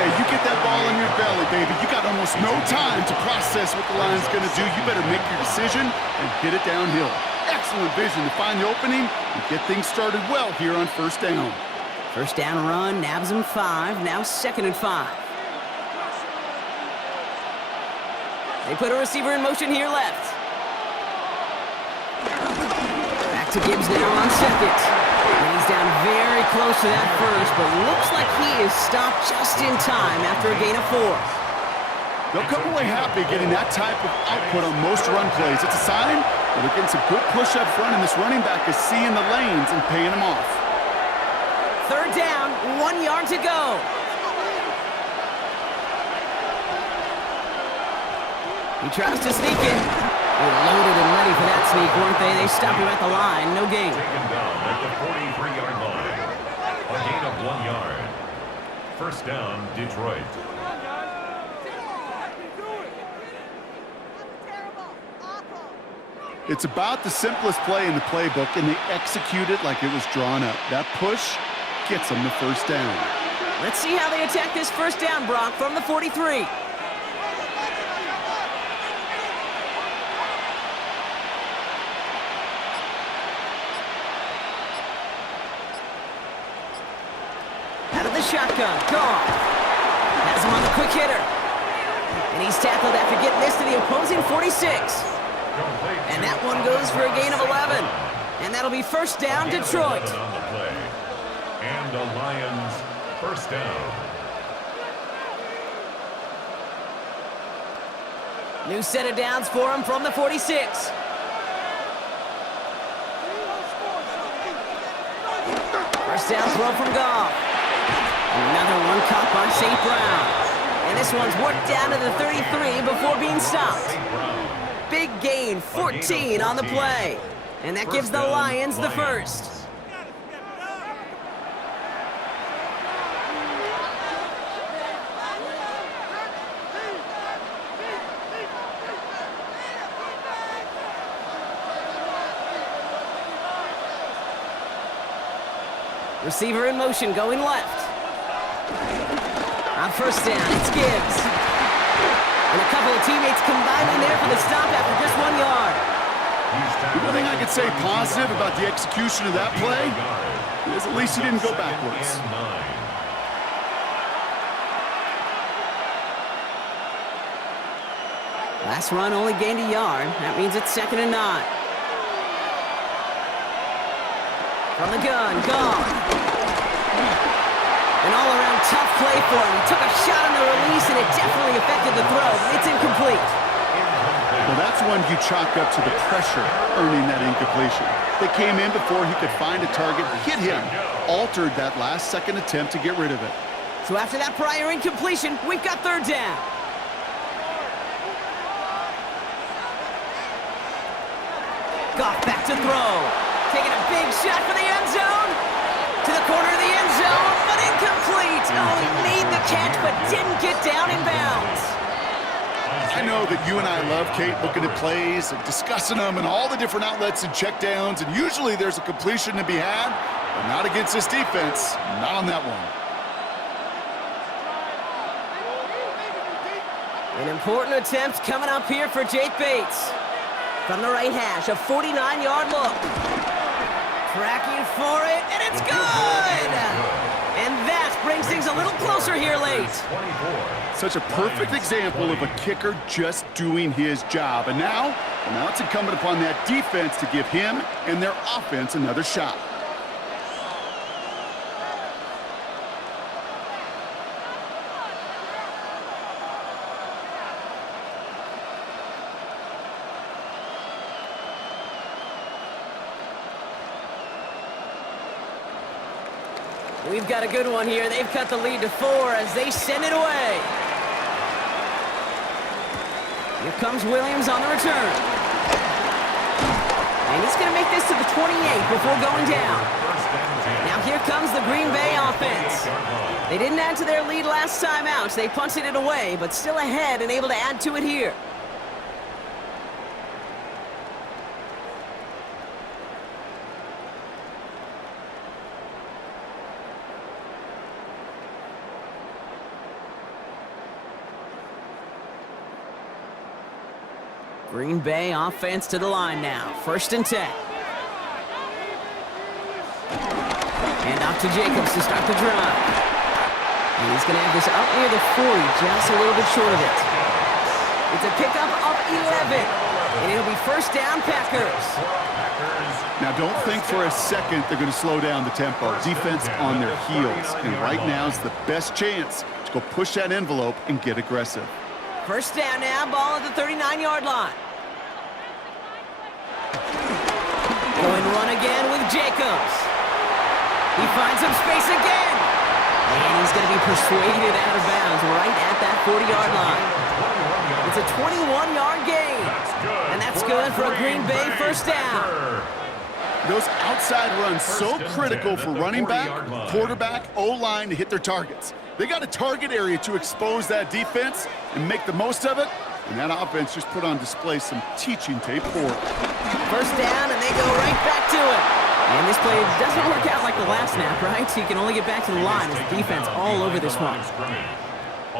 Hey, you get that ball in your belly, baby. You got almost no time to process what the line's going to do. You better make your decision and hit it downhill. Excellent vision to find the opening and get things started well here on 1st down. 1st down run, nabs him 5. Now 2nd and 5. They put a receiver in motion here left. Back to Gibbs now on 2nd. And he's down very close to that 1st, but looks like he is stopped just in time after a gain of 4. They'll come away happy getting that type of output on most run plays. It's a sign that they're getting some good push up front, and this running back is seeing the lanes and paying them off. 3rd down, 1 yard to go. He tries to sneak in. They're loaded and ready for that sneak, weren't they? They stopped him at the line. No gain. Taken down at the 43-yard line. A gain of 1 yard. 1st down, Detroit. It's about the simplest play in the playbook, and they execute it like it was drawn up. That push gets them the first down. Let's see how they attack this first down, Brock, from the 43. Out of the shotgun, Goff. Has him on the quick hitter. And he's tackled after getting this to the opposing 46. And that one goes for a gain of 11. And that'll be first down, Detroit. And the Lions first down. New set of downs for him from the 46. First down throw from Goff. Another one caught by St. Brown. And this one's worked down to the 33 before being stopped. Big gain, 14 on the play. And that gives the Lions the first. Receiver in motion, going left. On first down, it's Gibbs. And a couple of teammates combining there for the stop after just 1 yard. The one thing I could say positive about the execution of that play is at least he didn't go backwards. Last run only gained a yard. That means it's 2nd and 9. From the gun, gone. An all-around tough play for him. He took a shot on the release, and it definitely affected the throw. It's incomplete. Well, that's one you chalk up to the pressure earning that incompletion. They came in before he could find a target, hit him, altered that last-second attempt to get rid of it. So after that prior incompletion, we've got 3rd down. Goff back to throw. Taking a big shot for the end zone. To the corner of the end zone, but incomplete. Oh, he made the catch, but didn't get down in bounds. I know that you and I love, Kate, looking at plays and discussing them and all the different outlets and checkdowns, and usually there's a completion to be had, but not against this defense. Not on that one. An important attempt coming up here for Jake Bates. From the right hash, a 49-yard look. Tracking for it, and it's good! And that brings things a little closer here late. Such a perfect example of a kicker just doing his job. And now it's incumbent upon that defense to give him and their offense another shot. We've got a good one here. They've cut the lead to 4 as they send it away. Here comes Williams on the return. And he's going to make this to the 28 before going down. Now here comes the Green Bay offense. They didn't add to their lead last time out. They punted it away, but still ahead and able to add to it here. Green Bay offense to the line now. 1st and 10. And off to Jacobs to start the drive. And he's going to have this up near the 40, just a little bit short of it. It's a pickup of 11. And it'll be first down, Packers. Now, don't think for a second they're going to slow down the tempo. Defense on their heels. And right now is the best chance to go push that envelope and get aggressive. First down now, ball at the 39-yard line. Going run again with Jacobs. He finds some space again. And he's going to be persuaded out of bounds right at that 40-yard line. It's a 21-yard gain. And that's good for a Green Bay first down. Those outside runs so critical for running back, quarterback, O-line to hit their targets. They got a target area to expose that defense and make the most of it, And that offense just put on display some teaching tape for it. First down, and they go right back to it. And this play doesn't work out like the last snap, right? So you can only get back to the line as defense all over this one.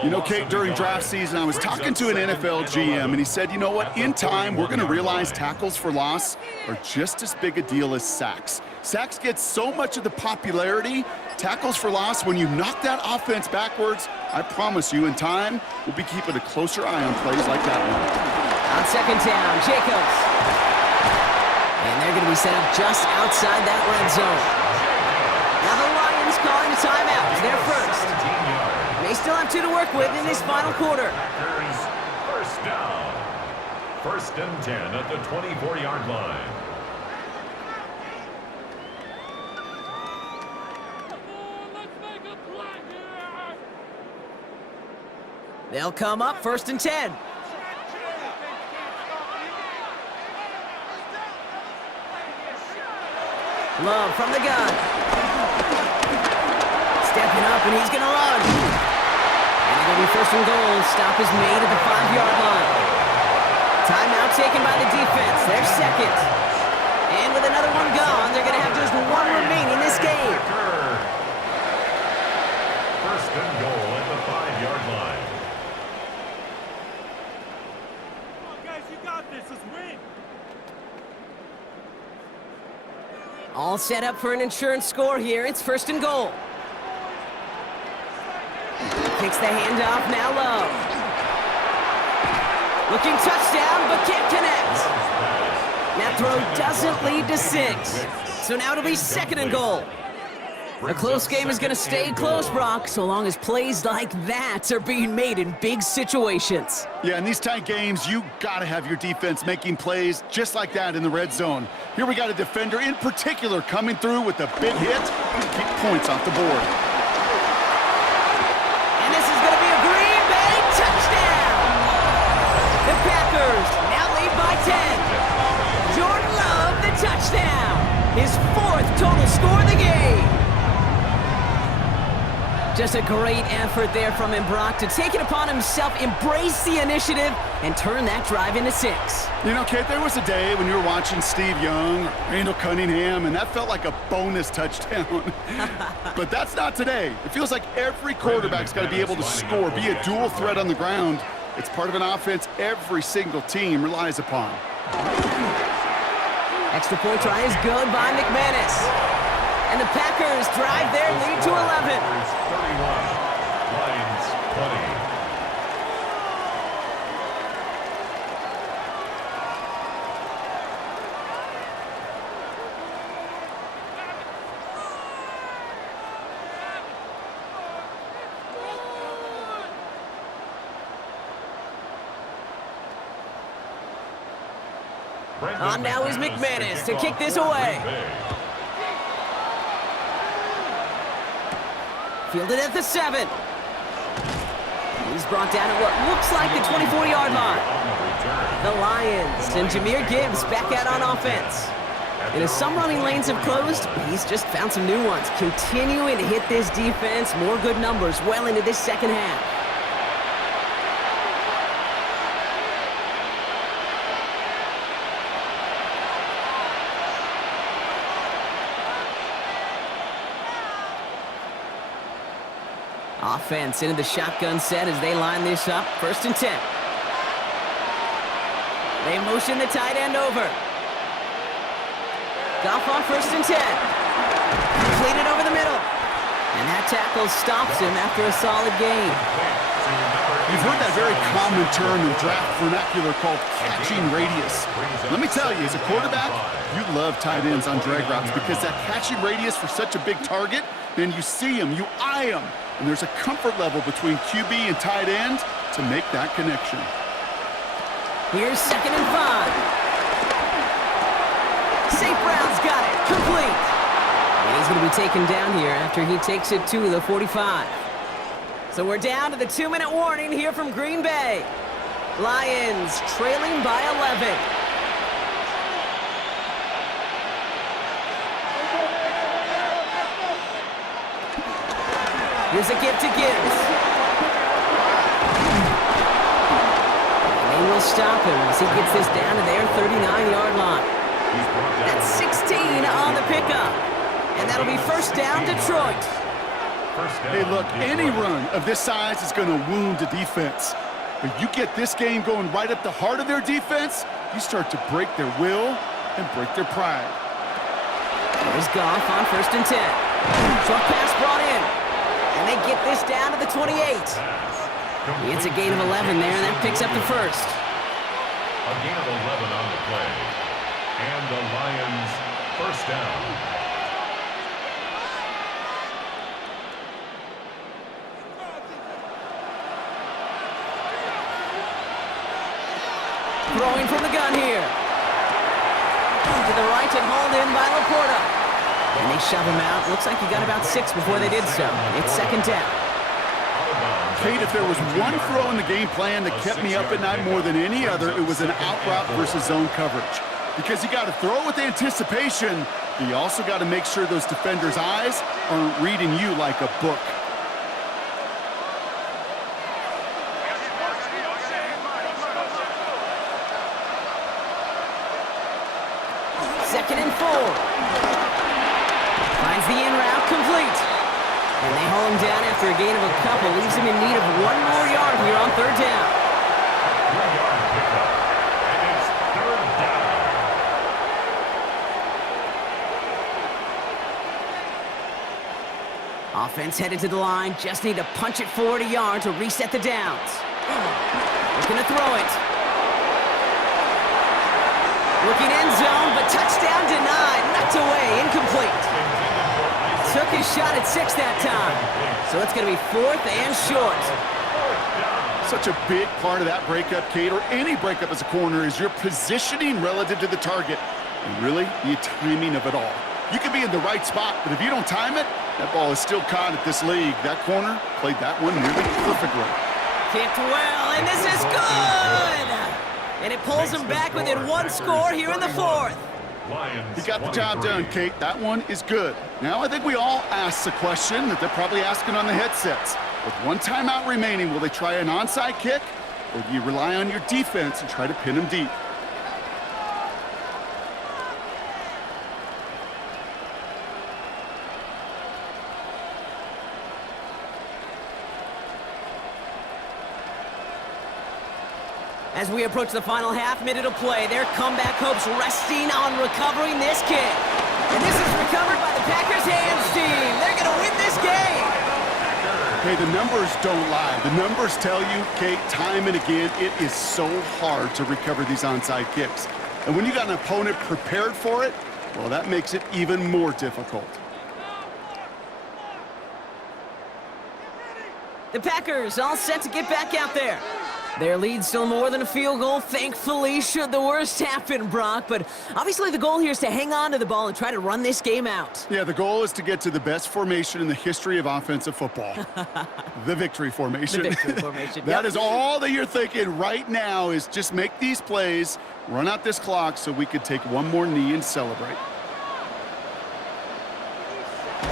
You know, Kate, during draft season, I was talking to an NFL GM, and he said, you know what, in time, we're going to realize tackles for loss are just as big a deal as sacks. Sacks get so much of the popularity. Tackles for loss, when you knock that offense backwards, I promise you, in time, we'll be keeping a closer eye on plays like that one. On second down, Jacobs. And they're going to be set up just outside that red zone. Now the Lions calling a timeout. They're first. They still have 2 to work with in this final quarter. First down. First and 10 at the 24-yard line. They'll come up first and 10. Love from the gun. Stepping up, and he's going to run. And it'll be first and goal. Stop is made at the 5-yard line. Timeout taken by the defense. They're second. And with another one gone, they're going to have just one remaining in this game. First and goal at the 5-yard line. Come on, guys, you got this. Let's win. All set up for an insurance score here. It's first and goal. Takes the handoff, now Love. Looking touchdown, but can't connect. That throw doesn't lead to 6. So now it'll be second and goal. A close game is going to stay close, Brock, so long as plays like that are being made in big situations. Yeah, in these tight games, you got to have your defense making plays just like that in the red zone. Here we got a defender in particular coming through with a big hit to keep points off the board. And this is going to be a Green Bay touchdown! The Packers now lead by 10. Jordan Love, the touchdown! His 4th total score of the game. Just a great effort there from him, Brock, to take it upon himself, embrace the initiative, and turn that drive into 6. You know, Kate, there was a day when you were watching Steve Young or Randall Cunningham, and that felt like a bonus touchdown. But that's not today. It feels like every quarterback's got to be able to score, be a dual threat on the ground. It's part of an offense every single team relies upon. Extra point try is good by McManus. And the Packers drive their lead to 11. 31, Lions 20. On now is McManus to kick this away. Fielded at the 7. He's brought down at what looks like the 24-yard line. The Lions and Jahmyr Gibbs back out on offense. And as some running lanes have closed, he's just found some new ones. Continuing to hit this defense, more good numbers well into this second half. Offense into the shotgun set as they line this up. First and 10. They motion the tight end over. Goff on first and 10. Completed over the middle. And that tackle stops him after a solid gain. You've heard that very common term in draft vernacular called catching radius. Let me tell you, as a quarterback, you love tight ends on drag routes because that catching radius for such a big target, then you see him, you eye him, and there's a comfort level between QB and tight end to make that connection. Here's second and 5. St. Brown's got it, complete. And he's going to be taken down here after he takes it to the 45. So we're down to the 2-minute warning here from Green Bay. Lions trailing by 11. Here's a give to Gibbs. And they stop him as he gets this down to their 39-yard line. That's 16 on the pickup. And that'll be first down, Detroit. Hey, look, any run of this size is going to wound a defense. But you get this game going right at the heart of their defense, you start to break their will and break their pride. There's Goff on 1st and 10. Short pass brought in. And they get this down to the 28. It's a gain of 11 there, and that picks up the first. A gain of 11 on the play. And the Lions first down. Throwing from the gun here. To the right and hauled in by Laporta. And they shove him out. Looks like he got about 6 before they did so. It's second down. Kate, if there was one throw in the game plan that kept me up at night more than any other, it was an out route versus zone coverage. Because you got to throw with anticipation, but you also got to make sure those defenders' eyes aren't reading you like a book. Second and 4. Finds the in route complete. And they haul him down after a gain of a couple. Leaves him in need of 1 more yard here on third down. 3-yard pickup. And it's third down. Offense headed to the line. Just need to punch it forward a yard to reset the downs. Looking to throw it. Looking end zone, but touchdown denied. Knocked away, incomplete. Took his shot at 6 that time. So it's going to be 4th and short. Such a big part of that breakup, Kate, or any breakup as a corner, is your positioning relative to the target. And really, the timing of it all. You can be in the right spot, but if you don't time it, that ball is still caught at this league. That corner played that one nearly perfectly. Kicked well, and this is good! And it pulls him back within 1 score here in the 4th. He got the job done, Kate. That one is good. Now I think we all ask the question that they're probably asking on the headsets. With 1 timeout remaining, will they try an onside kick? Or do you rely on your defense and try to pin them deep? As we approach the final half-minute of play, their comeback hopes resting on recovering this kick. And this is recovered by the Packers hands team. They're going to win this game. Hey, the numbers don't lie. The numbers tell you, Kate, time and again, it is so hard to recover these onside kicks. And when you got an opponent prepared for it, well, that makes it even more difficult. The Packers all set to get back out there. Their lead still more than a field goal, thankfully, should the worst happen, Brock. But obviously the goal here is to hang on to the ball and try to run this game out. Yeah, the goal is to get to the best formation in the history of offensive football. The victory formation. The victory formation. That is all that you're thinking right now, is just make these plays, run out this clock so we could take 1 more knee and celebrate.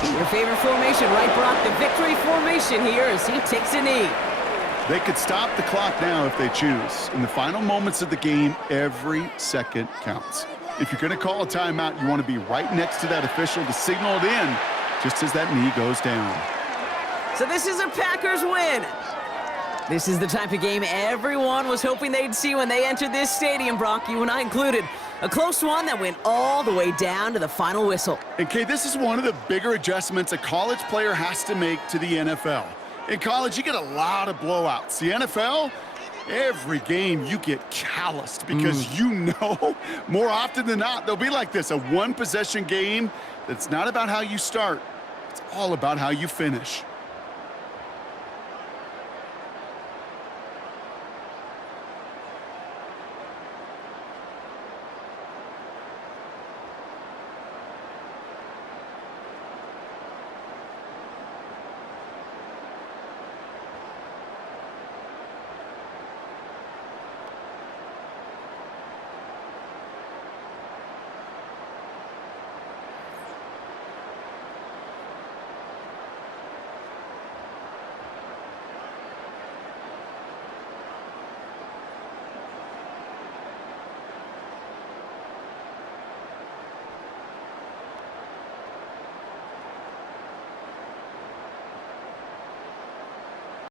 Your favorite formation, right, Brock? The victory formation here as he takes a knee. They could stop the clock now if they choose. In the final moments of the game, every second counts. If you're going to call a timeout, you want to be right next to that official to signal it in just as that knee goes down. So this is a Packers win. This is the type of game everyone was hoping they'd see when they entered this stadium, Brock, you and I included. A close one that went all the way down to the final whistle. And, Kay, this is one of the bigger adjustments a college player has to make to the NFL. In college, you get a lot of blowouts. The NFL, every game you get calloused because you know more often than not they'll be like this, a 1-possession game that's not about how you start. It's all about how you finish.